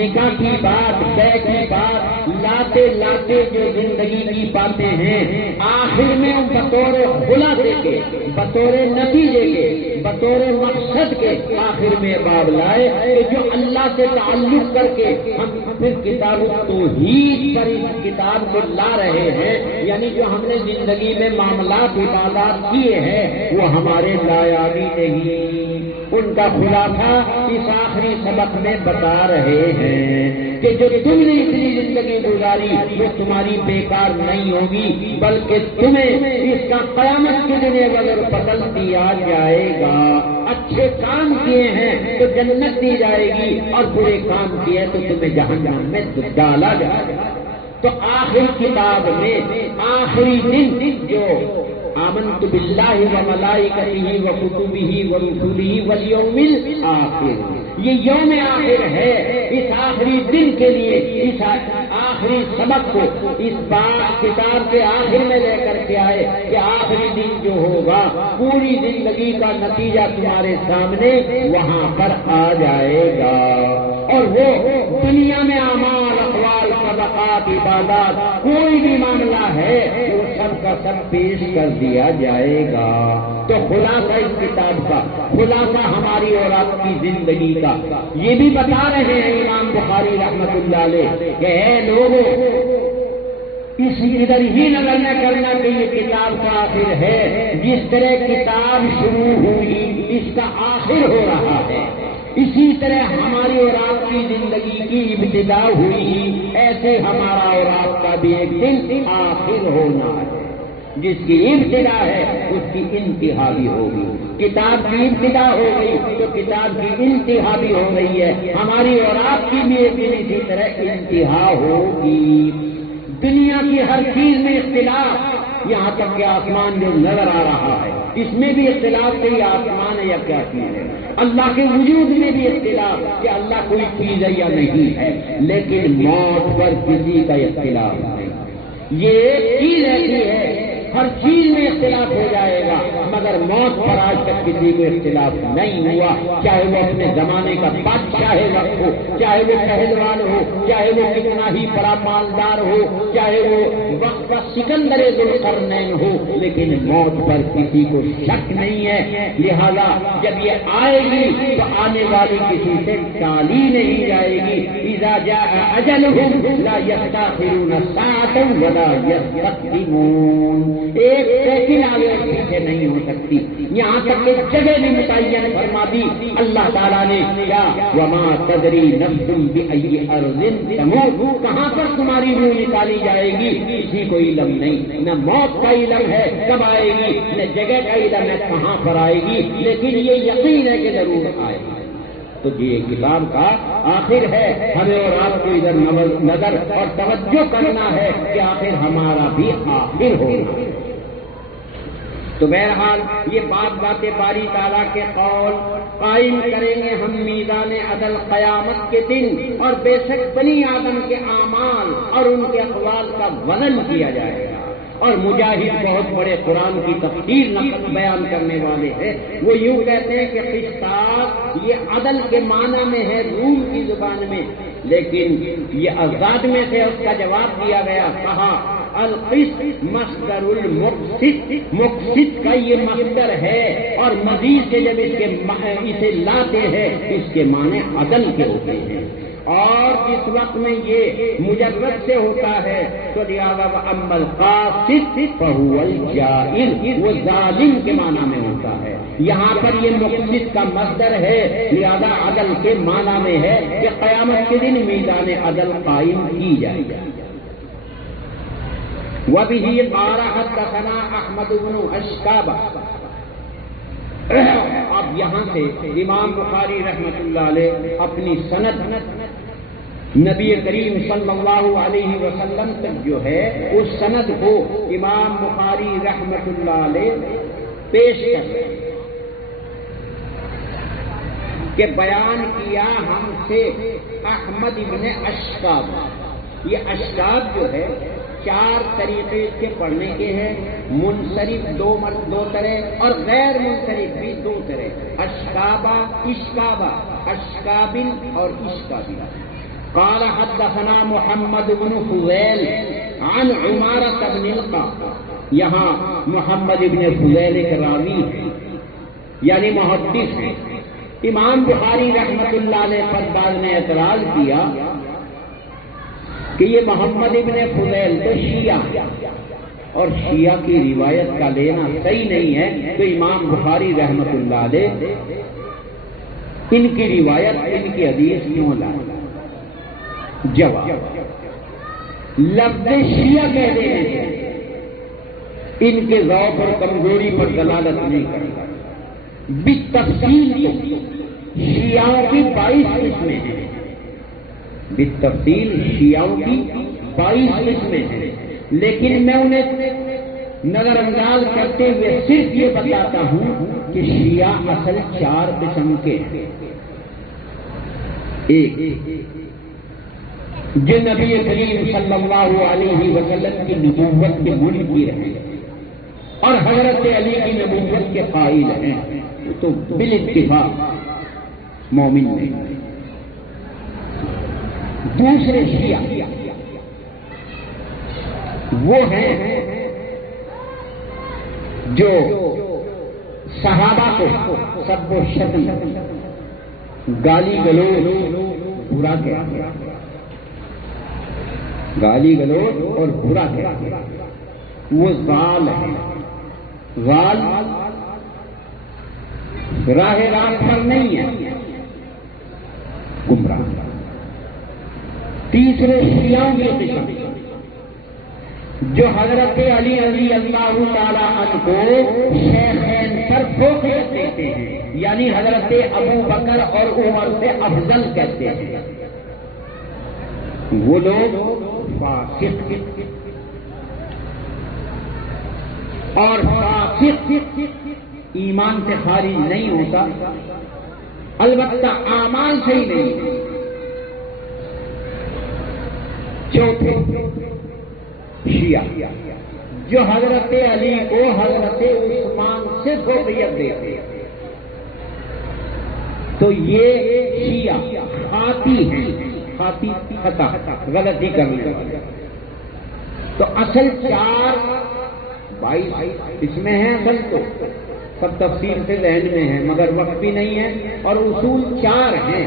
نکاح کی بات، بیع کی بات، لا لاتے لاتے جو زندگی کی باتیں ہیں آخر میں بطور خلاصے کے، بطور نتیجے کے، بطور مقصد کے آخر میں باب لائے کہ جو اللہ سے تعلق کر کے ہم پھر کتاب توحید پر اس کتاب کو لا رہے ہیں، یعنی جو ہم نے زندگی میں معاملات عبادات کیے ہیں وہ ہمارے نایابی نہیں، ان کا خلاصہ اس آخری سبق میں بتا رہے ہیں کہ جو تم نے اتنی زندگی گزاری وہ تمہاری بیکار نہیں ہوگی، بلکہ تمہیں اس کا قیامت کے دن وزر بدل دیا جائے گا۔ اچھے کام کیے ہیں تو جنت دی جائے گی اور برے کام کیے تو تمہیں جہنم میں ڈالا جائے گا۔ تو آخری کتاب میں آخری دن جو آمنت باللہ وملائکتہ وکتبہ ورسلہ والیوم الآخر، یہ یوم آخر ہے، اس آخری دن کے لیے اس آخری سبق کو اس بات کتاب کے آخر میں لے کر کے آئے کہ آخری دن جو ہوگا پوری زندگی کا نتیجہ تمہارے سامنے وہاں پر آ جائے گا، اور وہ دنیا میں اعمال، اقوال، صدقات، عبادات کوئی بھی معاملہ ہے وہ سب کا سب پیش کر دیا جائے گا۔ تو خلاصہ اس کتاب کا، خلاصہ ہماری اور آپ کی زندگی کا یہ بھی بتا رہے ہیں امام بخاری رحمت اللہ علیہ کہ اے لوگوں، اس ادھر ہی نظر نہ کرنا کہ یہ کتاب کا آخر ہے، جس طرح کتاب شروع ہوئی اس کا آخر ہو رہا ہے، اسی طرح ہماری اور آپ کی زندگی کی ابتدا ہوئی، ایسے ہمارا اور آپ کا بھی ایک دن آخر ہونا ہے، جس کی ابتدا ہے اس کی انتہا بھی ہوگی۔ کتاب کی ابتدا ہو گئی تو کتاب کی انتہا بھی ہو رہی ہے، ہماری اور آپ کی بھی ایک دن اسی طرح انتہا ہوگی۔ دنیا کی ہر چیز میں اختلاف، یہاں تک کہ آسمان جو نظر آ رہا ہے اس میں بھی اختلاف کہ یہ آسمان ہے یا کیا چیز ہے، اللہ کے وجود میں بھی اختلاف کہ اللہ کوئی چیز ہے یا نہیں ہے، لیکن موت پر کسی کا اختلاف نہیں۔ یہ ایک چیز ایسی ہے ہر چیز میں اختلاف ہو جائے گا، مگر موت پر آج تک کسی کو اختلاف نہیں ہوا، چاہے وہ اپنے زمانے کا بادشاہ وقت ہو، چاہے وہ پہلوان ہو، چاہے وہ کتنا ہی بڑا مالدار ہو، چاہے وہ وقت کا سکندر ذوالقرنین ہو، لیکن موت پر کسی کو شک نہیں ہے۔ لہذا جب یہ آئے گی تو آنے والی کسی سے ٹالی نہیں جائے گی۔ اذا جاء اجلهم لا يستأخرون ساعة ولا يستقدمون، ایک سیکنڈ آگے اور پیچھے نہیں ہو سکتی۔ یہاں تک کہ جگہ بھی متعین فرما دی اللہ تعالیٰ نے، کیا وما تدری نفس بأی ارض تموت، کہاں پر تمہاری روح نکالی جائے گی کسی کو علم نہیں، نہ موت کا علم ہے کب آئے گی، نہ جگہ کا علم ہے کہاں پر آئے گی، لیکن یہ یقین ہے کہ ضرور آئے گی۔ تو یہ کتاب کا آخر ہے، ہمیں اور آپ کو ادھر نظر اور توجہ کرنا ہے کہ آخر ہمارا بھی آخر ہوگا۔ تو بہرحال یہ باتیں باری تعالیٰ کے قول قائم کریں گے ہم میزان عدل قیامت کے دن، اور بے شک بنی آدم کے اعمال اور ان کے اقوال کا وزن کیا جائے گا۔ اور مجاہد بہت بڑے قرآن کی تفسیر بیان کرنے والے ہیں، وہ یوں کہتے ہیں کہ قسطاس یہ عدل کے معنی میں ہے روم کی زبان میں، لیکن یہ ازاد میں سے اس کا جواب دیا گیا، کہا القسط مصدر المقسط، مقسط کا یہ مصدر ہے، اور مزید سے جب اسے لاتے ہیں اس کے معنی عدل کے ہوتے ہیں، اور جس وقت میں یہ مجرد سے ہوتا ہے تو لہذا اما القاسط فهو الجائر، وہ ظالم کے معنی میں ہوتا ہے۔ یہاں پر یہ مقسط کا مصدر ہے، لہذا عدل کے معنی میں ہے کہ قیامت کے دن میزان عدل قائم کی جائے گی۔ وَبِهِ قَالَ حَدَّثَنَا أَحْمَدُ بْنُ أَشْكَابَ۔ اب یہاں سے امام بخاری رحمت اللہ علیہ اپنی سند نبی کریم صلی اللہ علیہ وسلم تک جو ہے اس سند کو امام بخاری رحمت اللہ علیہ پیش کر کہ بیان کیا ہم سے احمد ابن اشکاب۔ یہ اشکاب جو ہے چار طریقے کے پڑھنے کے ہیں، منصرف دو طرح اور غیر منصرف بھی دو طرح، اشکابہ اشکابہ، اشکابن اور اشکابن۔ قال حدثنا محمد بن فضیل عن عمارة بن القعقاع. یہاں محمد ابن فضیل ایک راوی ہے یعنی محدث ہے. امام بخاری رحمت اللہ علیہ پر بعض نے اعتراض کیا کہ یہ محمد ابن فضیل تو شیعہ اور شیعہ کی روایت کا لینا صحیح نہیں ہے، تو امام بخاری رحمت اللہ علیہ ان کی روایت ان کی حدیث کیوں لائے؟ جواب، لفظ شیعہ کہہ دینے سے ان کے ذوق اور کمزوری پر دلالت نہیں کرتا. بالتفصیل شیعوں کی 22 قسمیں ہیں، بالتفصیل شیعوں کی 22 قسمیں ہیں، لیکن میں انہیں نظر انداز کرتے ہوئے صرف یہ بتاتا ہوں کہ شیعہ اصل 4 قسم کے ہیں. ایک جو نبی کریم صلی اللہ علیہ وسلم کی نبوت کے منکر ہیں اور حضرت علی کی نبوت کے قائل ہیں، تو بالاتفاق مومن نہیں. دوسرے شیعہ وہ ہیں جو صحابہ کو سب و شتم، گالی گلوچ، برا کہتے ہیں، گالی گلوچ اور برا کہتے ہیں. وہ ضال ہیں. ضال راہ راست پر نہیں ہے، گمراہ. تیسرے شیعوں کی قسم جو حضرت علی رضی اللہ تعالی عنہ کو شیخین پر فوقیت دیتے ہیں، یعنی حضرت ابو بکر اور عمر سے افضل کہتے ہیں. وہ لوگ فاسق، اور فاسق ایمان سے خارج نہیں ہوتا، البتہ اعمال سے ہی نہیں. چوتھے شیعہ جو حضرت علی کو حضرت عثمان سے فوقیت دیتے ہیں، تو یہ شیعہ خاطی ہیں. خاطی خطا، غلطی کرنے والے. تو اصل 22 اس میں ہیں. اصل تو سب تفصیل سے ذہن میں ہے مگر وقت بھی نہیں ہے. اور اصول 4 ہیں.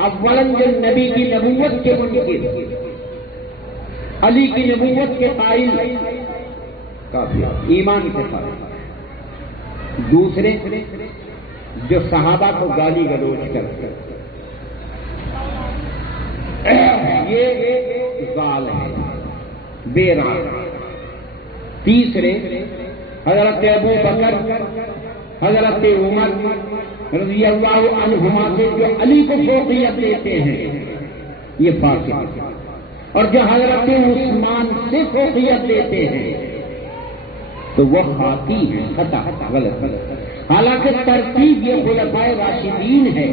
اولاً جو نبی کی نبوت کے منکر، علی کی نبوت کے قائل، کافی ایمان کے ساتھ. دوسرے جو صحابہ کو گالی گلوچ کرتے، یہ ضال ہے، بے راہ. تیسرے حضرت ابو بکر، حضرت عمر رضی اللہ عنہما سے جو علی کو فوقیت دیتے ہیں، یہ فاسق. اور جو حضرت عثمان سے فوقیت دیتے ہیں تو وہ خاطی ہیں، خطا، غلط. حالانکہ ترتیب یہ خلفائے راشدین ہے.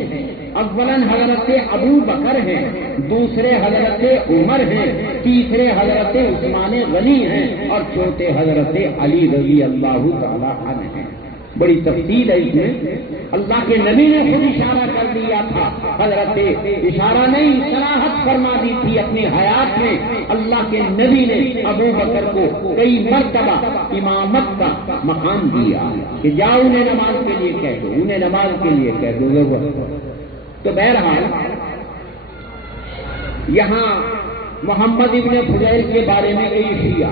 اولاً حضرت ابو بکر ہیں، دوسرے حضرت عمر ہیں، تیسرے حضرت عثمان غنی ہیں، اور چوتھے حضرت علی رضی اللہ تعالی عنہ ہیں. بڑی تفصیل ہے اس میں. اللہ کے نبی نے خود اشارہ کر دیا تھا، حضرت اشارہ نہیں صراحت فرما دی تھی اپنی حیات میں. اللہ کے نبی نے ابو بکر کو کئی مرتبہ امامت کا مقام دیا کہ جاؤ انہیں نماز کے لیے کہہ دو، انہیں نماز کے لیے کہہ دو. تو بہرحال یہاں محمد ابن فضیل کے بارے میں کئی شیعہ،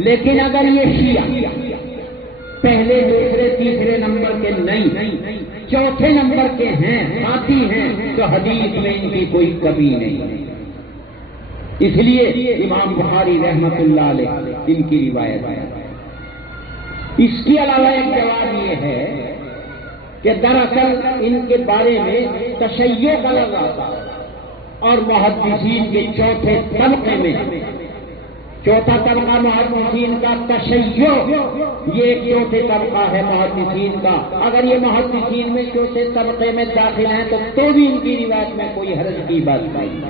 لیکن اگر یہ شیعہ پہلے دوسرے تیسرے نمبر کے نہیں، چوتھے نمبر کے ہیں، ساتھی ہیں، تو حدیث میں ان کی کوئی کمی نہیں. اس لیے امام بخاری رحمت اللہ علیہ ان کی روایت ہے. اس کے علاوہ ایک جواب یہ ہے کہ دراصل ان کے بارے میں تشیع کا لفظ آتا ہے، اور محدثین کے چوتھے طبقے میں، چوتھا طبقہ محدثین کا تشیع، یہ ایک چوتھے طبقہ ہے محدثین کا. اگر یہ محدثین میں چوتھے طبقے میں داخل ہیں تو بھی ان کی روایت میں کوئی حرج کی بات نہیں.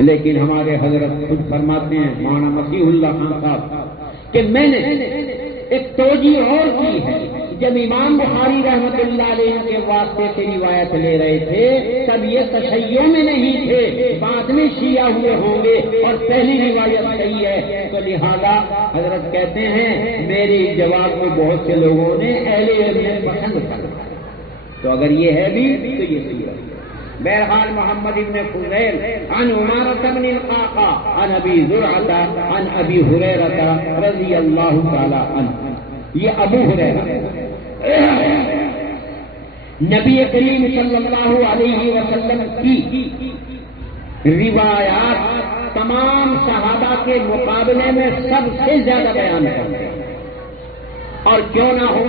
لیکن ہمارے حضرت خود فرماتے ہیں مولانا مسیح اللہ خان صاحب کہ میں نے ایک توجیہ اور کی ہے، جب امام بخاری رحمت اللہ علیہ کے واسطے سے روایت لے رہے تھے تب یہ تشیع میں نہیں تھے، بعد میں شیعہ ہوئے ہوں گے اور پہلی روایت صحیح ہے، تو لہذا حضرت کہتے ہیں میرے جواب کو بہت سے لوگوں نے اہل علم نے پسند کر، تو اگر یہ ہے بھی تو یہ صحیح ہے۔ بہرحال محمد ابن فضیل عن عمارة بن القعقاع عن ابی زرعة عن ابی ہریرة رضی اللہ تعالی عنہ، یہ ابو ہریرہ نبی کریم صلی اللہ علیہ وسلم کی روایات تمام صحابہ کے مقابلے میں سب سے زیادہ بیان کرتے ہیں، اور کیوں نہ ہو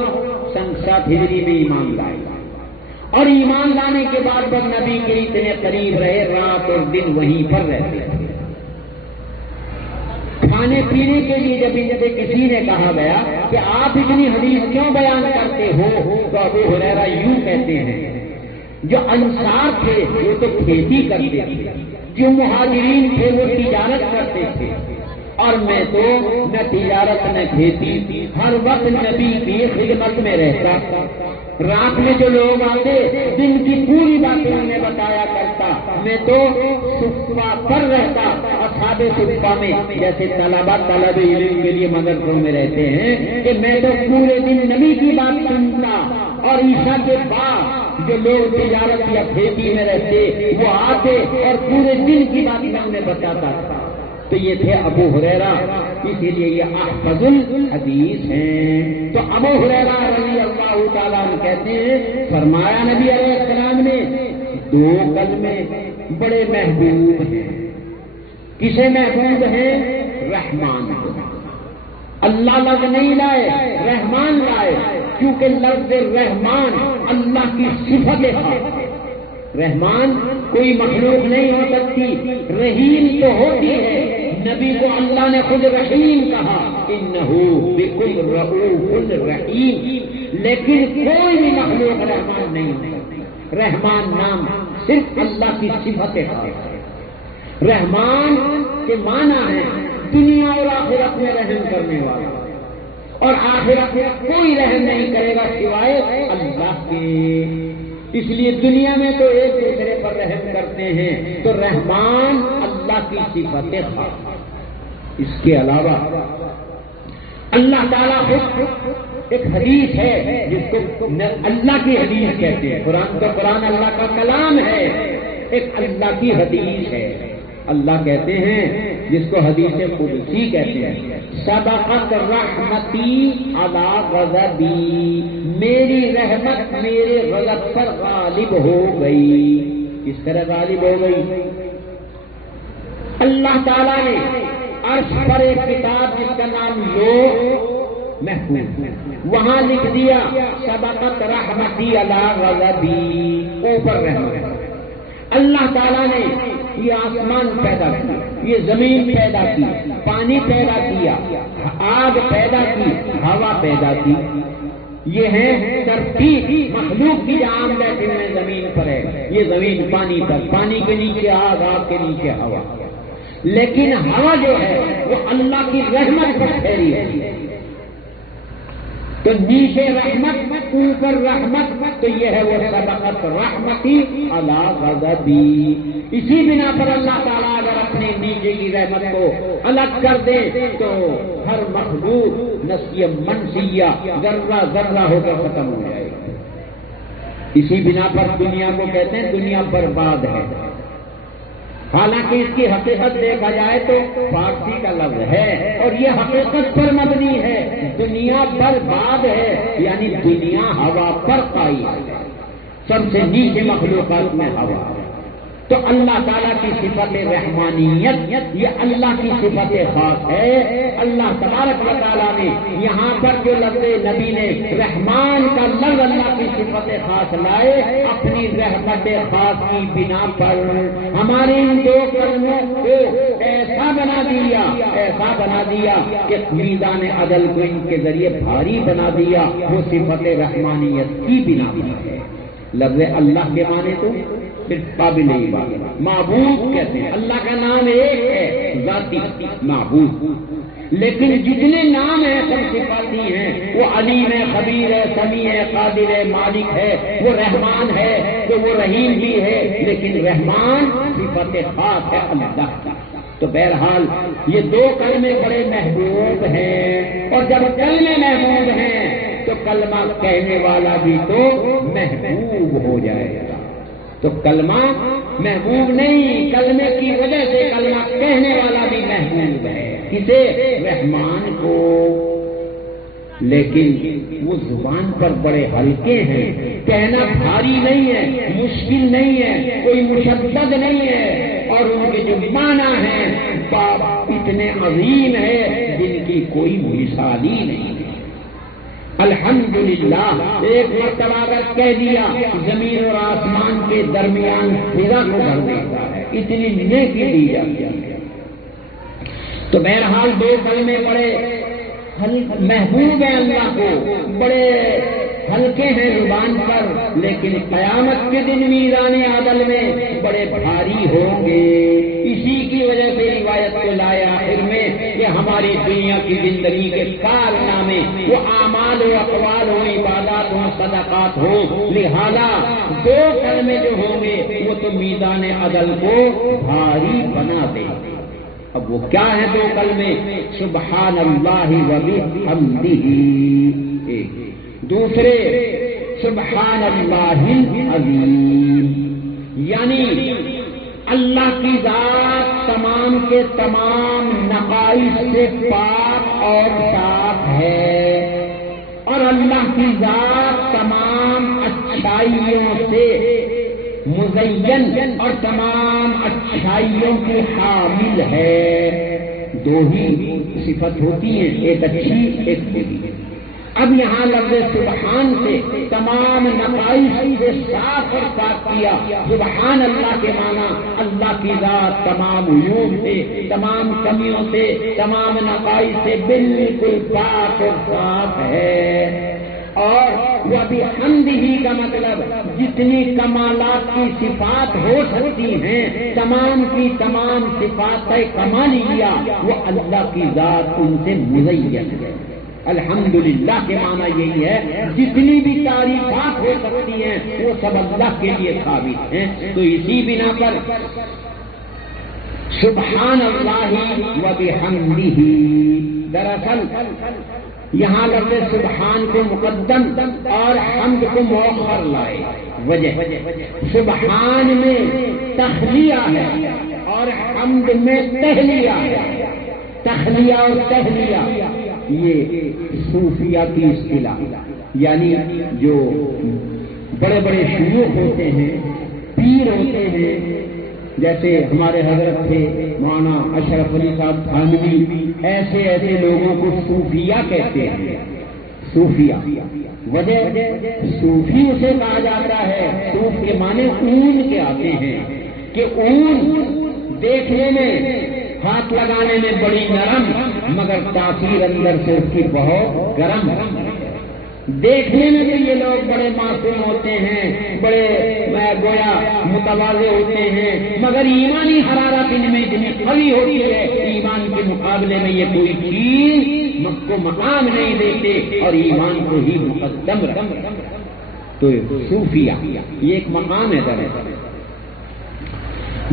سن 7 ہجری میں ایمان لائے، اور ایمان لانے کے بعد جب نبی کے اتنے قریب رہے رات اور دن وہیں پر رہتے تھے۔ کھانے پینے کے لیے جب ان سے کسی نے کہا گیا کہ آپ اتنی حدیث کیوں بیان کرتے ہو، تو ابو ہریرہ یوں کہتے ہیں جو انصار تھے وہ تو کھیتی کرتے تھے، جو مہاجرین تھے وہ تجارت کرتے تھے، اور میں تو نہ تجارت نہ کھیتی، ہر وقت نبی کی خدمت میں رہتا، رات میں جو لوگ آتے دن کی پوری باتیں انہیں بتایا کرتا، میں تو صفہ پر رہتا، اصحاب صفہ میں جیسے طلبہ طلب علم کے لیے مدرسوں میں رہتے ہیں کہ میں تو پورے دن نبی کی بات سنتا، اور عشاء کے بعد جو لوگ تجارت یا کھیتی میں رہتے وہ آتے اور پورے دن کی بات میں انہیں بتاتا تھا۔ تو یہ تھے ابو ہریرہ، اسی لیے یہ احفظ الحدیث ہیں۔ تو ابو ہریرہ رضی اللہ تعالیٰ عنہ کہتے ہیں فرمایا نبی علیہ السلام نے 2 کلمے بڑے محبوب ہیں۔ کسے محبوب ہیں؟ رحمان کو۔ اللہ لفظ نہیں لائے، رحمان لائے، کیونکہ لفظ رحمان اللہ کی صفت ہے۔ رحمان کوئی مخلوق نہیں ہو سکتی، رحیم تو ہوتی ہے، نبی کو اللہ نے خود رحیم کہا، انہو بکم رؤوف رحیم، لیکن کوئی بھی مخلوق رحمان نہیں ہے۔ رحمان نام صرف اللہ کی صفت ہے۔ رحمان کے معنی ہے دنیا اور آخرت میں رحم کرنے والا، اور آخرت میں کوئی رحم نہیں کرے گا سوائے اللہ کے۔ اس لیے دنیا میں تو ایک دوسرے پر رحم کرتے ہیں، تو رحمان اللہ کی صفت ہے۔ اس کے علاوہ اللہ تعالیٰ خود ایک حدیث ہے جس کو اللہ کی حدیث کہتے ہیں، قرآن تو قرآن اللہ کا کلام ہے، ایک اللہ کی حدیث ہے۔ اللہ کہتے ہیں جس کو حدیث قدسی کہتے ہیں، سبقت رحمتی علی غضبی، میری رحمت میرے غضب پر غالب ہو گئی۔ کس طرح غالب ہو گئی؟ اللہ تعالیٰ نے عرش پر ایک کتاب جس کا نام لوح محفوظ، وہاں لکھ دیا سبقت رحمتی علی غضبی، اوپر رحمت۔ اللہ تعالیٰ نے یہ آسمان پیدا کیا، یہ زمین پیدا کی، پانی پیدا کیا، آگ پیدا کی، ہوا پیدا کی، یہ ہے ترتیب مخلوق کی جو عام بیٹھے ہوئے زمین پر ہے، یہ زمین پانی پر، پانی کے نیچے آگ، آگ کے نیچے ہوا، لیکن ہوا جو ہے وہ اللہ کی رحمت پر ٹھہری ہے۔ تو نیچے رحمت، اوپر رحمت، تو یہ ہے وہ سبقت رحمتی علی غضبی۔ اسی بنا پر اللہ تعالیٰ اگر اپنے نیچے کی رحمت کو الگ کر دے تو ہر مخلوق نسیہ منسیہ ذرہ ذرہ ہو کر ختم ہو جائے گا۔ اسی بنا پر دنیا کو کہتے ہیں دنیا برباد ہے، حالانکہ اس کی حقیقت دیکھا جائے تو فارسی کا لفظ ہے اور یہ حقیقت پر مبنی ہے، دنیا برباد ہے، یعنی دنیا ہوا پر قائم ہے، سب سے نیچے مخلوقات میں ہوا۔ تو اللہ تعالیٰ کی صفت رحمانیت یہ اللہ کی صفت خاص ہے۔ اللہ تبارک و تعالیٰ نے یہاں پر جو لفظ نبی نے رحمان کا لفظ اللہ کی صفت خاص لائے، اپنی رحمت خاص کی بنا پر ہمارے ان 2 کلموں کو ایسا بنا دیا کہ میزان عدل کو ان کے ذریعے بھاری بنا دیا، وہ صفت رحمانیت کی بنا پر ہے۔ لفظ اللہ کے معنی تو صرف قابل عبادت، معبود کہتے ہیں، اللہ کا نام ایک ہے ذاتی معبود، لیکن جتنے نام ہیں سب صفاتی ہیں. وہ علیم ہے، خبیر ہے، سمیع ہے، قادر ہے، مالک ہے. وہ رحمان ہے تو وہ رحیم بھی ہے، لیکن رحمان صفت خاص ہے اللہ کی. تو بہرحال یہ دو کلمے بڑے محبوب ہیں، اور جب کلمے محبوب ہیں تو کلمہ کہنے والا بھی تو محبوب ہو جائے گا. تو کلمہ محبوب نہیں، کلمے کی وجہ سے کلمہ کہنے والا بھی محبوب ہے. کسے؟ رحمان کو. لیکن وہ زبان پر بڑے ہلکے ہیں، کہنا بھاری نہیں ہے، مشکل نہیں ہے، کوئی مشدد نہیں ہے، اور ان کے جو معنی ہیں اتنے عظیم ہے جن کی کوئی مثال ہی نہیں ہے. الحمدللہ ایک مرتبہ اگر کہہ دیا زمین اور آسمان کے درمیان فضا کو بھر دیتا ہے، اتنی نیکی دی جاتی ہے. تو بہرحال دو کلمے بڑے محبوب ہیں اللہ کو، بڑے ہلکے ہیں زبان پر، لیکن قیامت کے دن میزان عدل میں بڑے بھاری ہوں گے. اسی کی وجہ سے روایت کو لایا آخر میں کہ ہماری دنیا کی زندگی کے کارنامے وہ اعمال و اقوال ہو، عبادات ہو، صدقات ہو، لہذا دو کلمے جو ہوں گے وہ تو میزان عدل کو بھاری بنا دیں. اب وہ کیا ہے دو کلمے؟ سبحان اللہ و بحمدہ. دوسرے سبحان اللہ العظیم، یعنی اللہ کی ذات تمام کے تمام نقائص سے پاک اور صاف ہے، اور اللہ کی ذات تمام اچھائیوں سے مزین اور تمام اچھائیوں کی حامل ہے. دو ہی صفت ہوتی ہیں، ایک اچھی ایک بری. اب یہاں لفظ سبحان سے تمام نقائص سے صاف اور صاف کیا. سبحان اللہ کے معنی اللہ کی ذات تمام عیوب سے، تمام کمیوں سے، تمام نقائص سے بالکل پاک اور صاف ہے. اور وہ بھی حمد ہی کا مطلب جتنی کمالات کی صفات ہو سکتی ہیں تمام کی تمام صفات کمالیہ وہ اللہ کی ذات ان سے مزین ہے. الحمدللہ کے معنی یہی ہے جتنی بھی تعریفات ہو سکتی ہیں وہ سب اللہ کے لیے ثابت ہیں. تو اسی بنا پر سبحان اللہ و بحمدہ. دراصل یہاں لفظ سبحان کو مقدم اور حمد کو مؤخر لائے. وجہ سبحان میں تخلیہ ہے اور حمد میں تہلیہ ہے. تخلیہ اور تہلیہ یہ صوفیہ کی اصطلاح، یعنی جو بڑے بڑے شیوخ ہوتے ہیں، پیر ہوتے ہیں، جیسے ہمارے حضرت تھے مولانا اشرف علی صاحب تھانوی، ایسے ایسے لوگوں کو صوفیہ کہتے ہیں. صوفیہ وجہ صوفی اسے کہا جاتا ہے، صوف کے معنی اون کے آتے ہیں کہ اون دیکھنے میں ہاتھ لگانے میں بڑی نرم مگر تاثیر اندر سے اس کی بہت گرم. دیکھنے میں تو یہ لوگ بڑے معصوم ہوتے ہیں، بڑے گویا متواضع ہوتے ہیں، مگر ایمانی حرارت ان میں اتنی قوی ہوتی ہے ایمان کے مقابلے میں یہ کوئی چیز کو مقام نہیں دیتے اور ایمان کو ہی مقدم رکھتے. تو صوفیہ یہ ایک مقام ہے. دراصل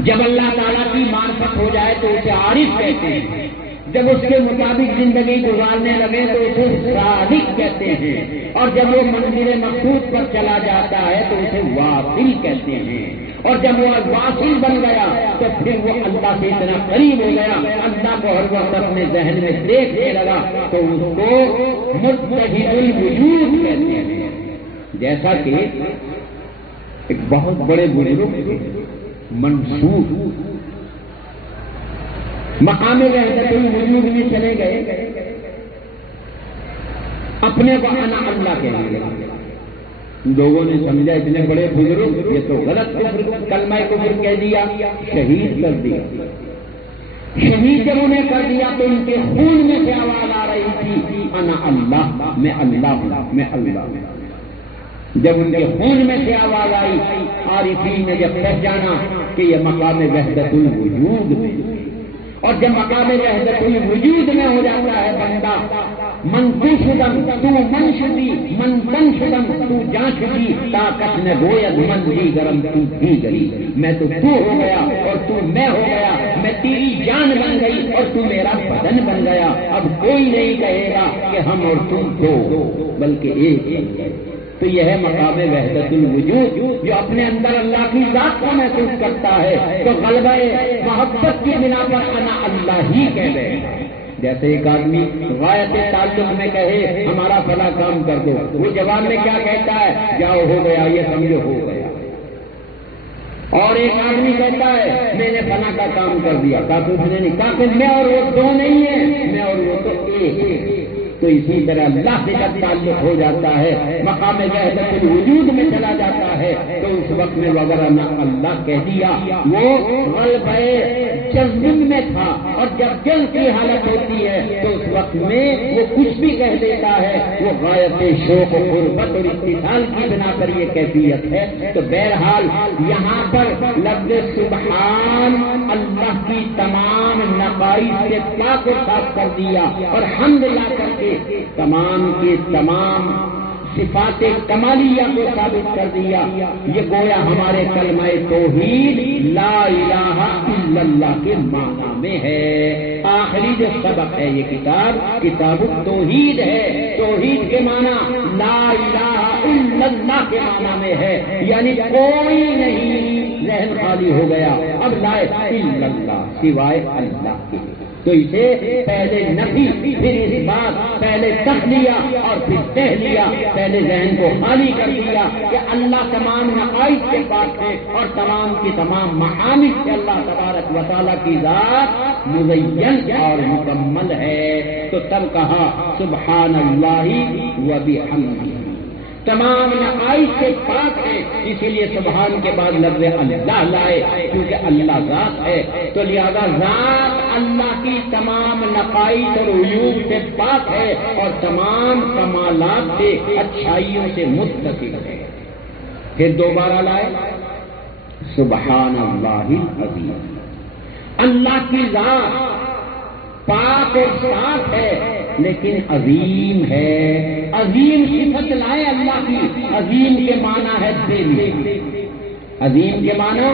جب اللہ تعالیٰ کی معرفت ہو جائے تو اسے عارف کہتے ہیں، جب اس کے مطابق زندگی گزارنے لگے تو اسے صادق کہتے ہیں، اور جب وہ منزل مقصود پر چلا جاتا ہے تو اسے واصل کہتے ہیں، اور جب وہ واصل بن گیا تو پھر وہ اللہ سے اتنا قریب ہو گیا، اللہ کو ہر وقت اپنے ذہن میں دیکھنے لگا تو اس کو متحد الوجود کہتے ہیں. جیسا کہ ایک بہت بڑے بزرگ تھے منصور، مقام وحدت الوجود میں چلے گئے، اپنے کو انا اللہ کہنے لگے. لوگوں نے سمجھا اتنے بڑے بزرگ یہ تو غلط کلمہ کفر کہہ دیا، شہید کر دیا. شہید جب انہیں کر دیا تو ان کے خون میں سے آواز آ رہی تھی انا اللہ، میں اللہ ہوں، میں اللہ ہوں. جب ان کے خون میں سے آواز آئی عارفین نے جب پہچانا کہ یہ مقام وحدت الوجود میں، اور جب مقام وحدت الوجود میں ہو جاتا ہے بندہ، من تو شدم تو من شدی، من تن شدم تو جان شدی، طاقت نے گوید من دی گرم تو دی گئی، میں تو ہو گیا اور تو میں ہو گیا، میں تیری جان بن گئی اور تو میرا بدن بن گیا، اب کوئی نہیں کہے گا کہ ہم اور تم دو بلکہ ایک بن گئے۔ تو یہ ہے مقام وحدت الوجود، جو اپنے اندر اللہ کی ذات کو محسوس کرتا ہے تو غلبہ محبت کی بنا پر انا اللہ ہی کہہ دے۔ جیسے ایک آدمی غایت تعلق میں کہے ہمارا فلاں کام کر دو، وہ جواب میں کیا کہتا ہے؟ جاؤ ہو گیا، یہ سمجھو ہو گیا۔ اور ایک آدمی کہتا ہے میں نے فلاں کا کام کر دیا، کہا تم نے نہیں، کہا کہ میں اور وہ دو نہیں ہیں، میں اور وہ تو ایک ہے۔ تو اسی طرح اللہ سے جب تعلق ہو جاتا ہے، مقام وحدت الوجود میں چلا جاتا ہے، تو اس وقت میں وغیرہ نہ اللہ کہہ دیا، وہ غلبہ جذب میں تھا، اور جب جذب کی حالت ہوتی ہے تو اس وقت میں وہ کچھ بھی کہہ دیتا ہے، وہ غایت شوق و قربت اور اتصال کی بنا پر یہ کیفیت ہے۔ تو بہرحال یہاں پر لفظ سبحان اللہ کی تمام نقائص سے پاک و صاف کر دیا، اور حمد لا کر کے تمام کے تمام صفات کمالیہ کو ثابت کر دیا۔ یہ گویا ہمارے کلمہ توحید لا الہ الا اللہ کے معنی میں ہے۔ آخری جو سبق ہے یہ کتاب التوحید ہے۔ توحید کے معنی لا الہ الا اللہ کے معنی میں ہے، یعنی کوئی نہیں، ذہن خالی ہو گیا، اب لا الہ الا اللہ، سوائے اللہ کے۔ تو اسے پہلے نفی پھر اس بات، پہلے تخ لیا اور پھر تہ لیا، پہلے ذہن کو خالی کر دیا کہ اللہ تمام نقائص سے پاک ہے اور تمام کی تمام محامد سے اللہ تبارک و تعالیٰ کی ذات مزین اور مکمل ہے۔ تو تب کہا سبحان اللہ و بحمدہ، تمام نقائص سے پاک ہے، اسی لیے سبحان کے بعد لفظ اللہ لائے، کیونکہ اللہ ذات ہے، تو لہذا ذات اللہ کی تمام نقائص اور عیوب سے پاک ہے اور تمام کمالات سے، اچھائیوں سے متصل ہے۔ پھر دوبارہ لائے سبحان اللہ العظیم، اللہ کی ذات پاک اور صاف ہے لیکن عظیم ہے۔ عظیم صفت لائے اللہ کی، عظیم کے معنی ہے بے مثال، عظیم کے معنی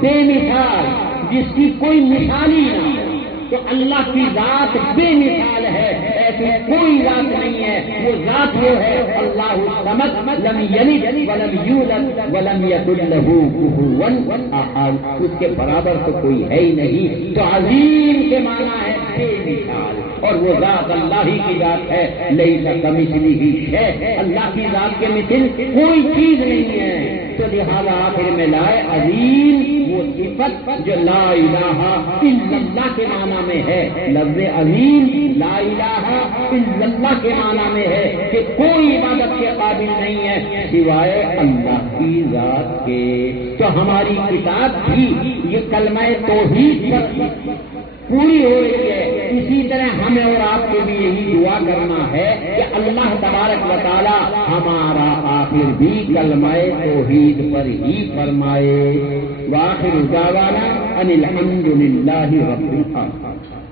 بے مثال، جس کی کوئی مثال ہی نہ ہو۔ تو اللہ کی ذات بے مثال ہے، ایسی کوئی ذات نہیں ہے۔ وہ ذات وہ ہے اللہ الصمد لم یلد ولم یولد ولم یکن لہ کفوا احد، اس کے برابر تو کوئی ہے ہی نہیں۔ تو عظیم کے معنی ہے بے مثال، اور وہ ذات اللہ ہی کی ذات ہے، لیس کمثلہ شیء، اللہ کی ذات کے مثل کوئی چیز نہیں ہے۔ تو لہذا آخر میں لائے عظیم، وہ صفت جو لا الہ الا اللہ کے معنی میں ہے۔ لفظ عظیم لا الہ الا اللہ کے معنی میں ہے کہ کوئی عبادت کے قابل نہیں ہے سوائے اللہ کی ذات کے۔ تو ہماری کتاب بھی یہ کلمہ توحید پر پوری ہو رہی ہے۔ اسی طرح ہمیں اور آپ کو بھی یہی دعا کرنا ہے کہ اللہ تبارک و تعالی ہمارا آخر بھی کلمہ توحید پر ہی فرمائے۔ وآخر دعوانا ان الحمد للہ رب العالمین۔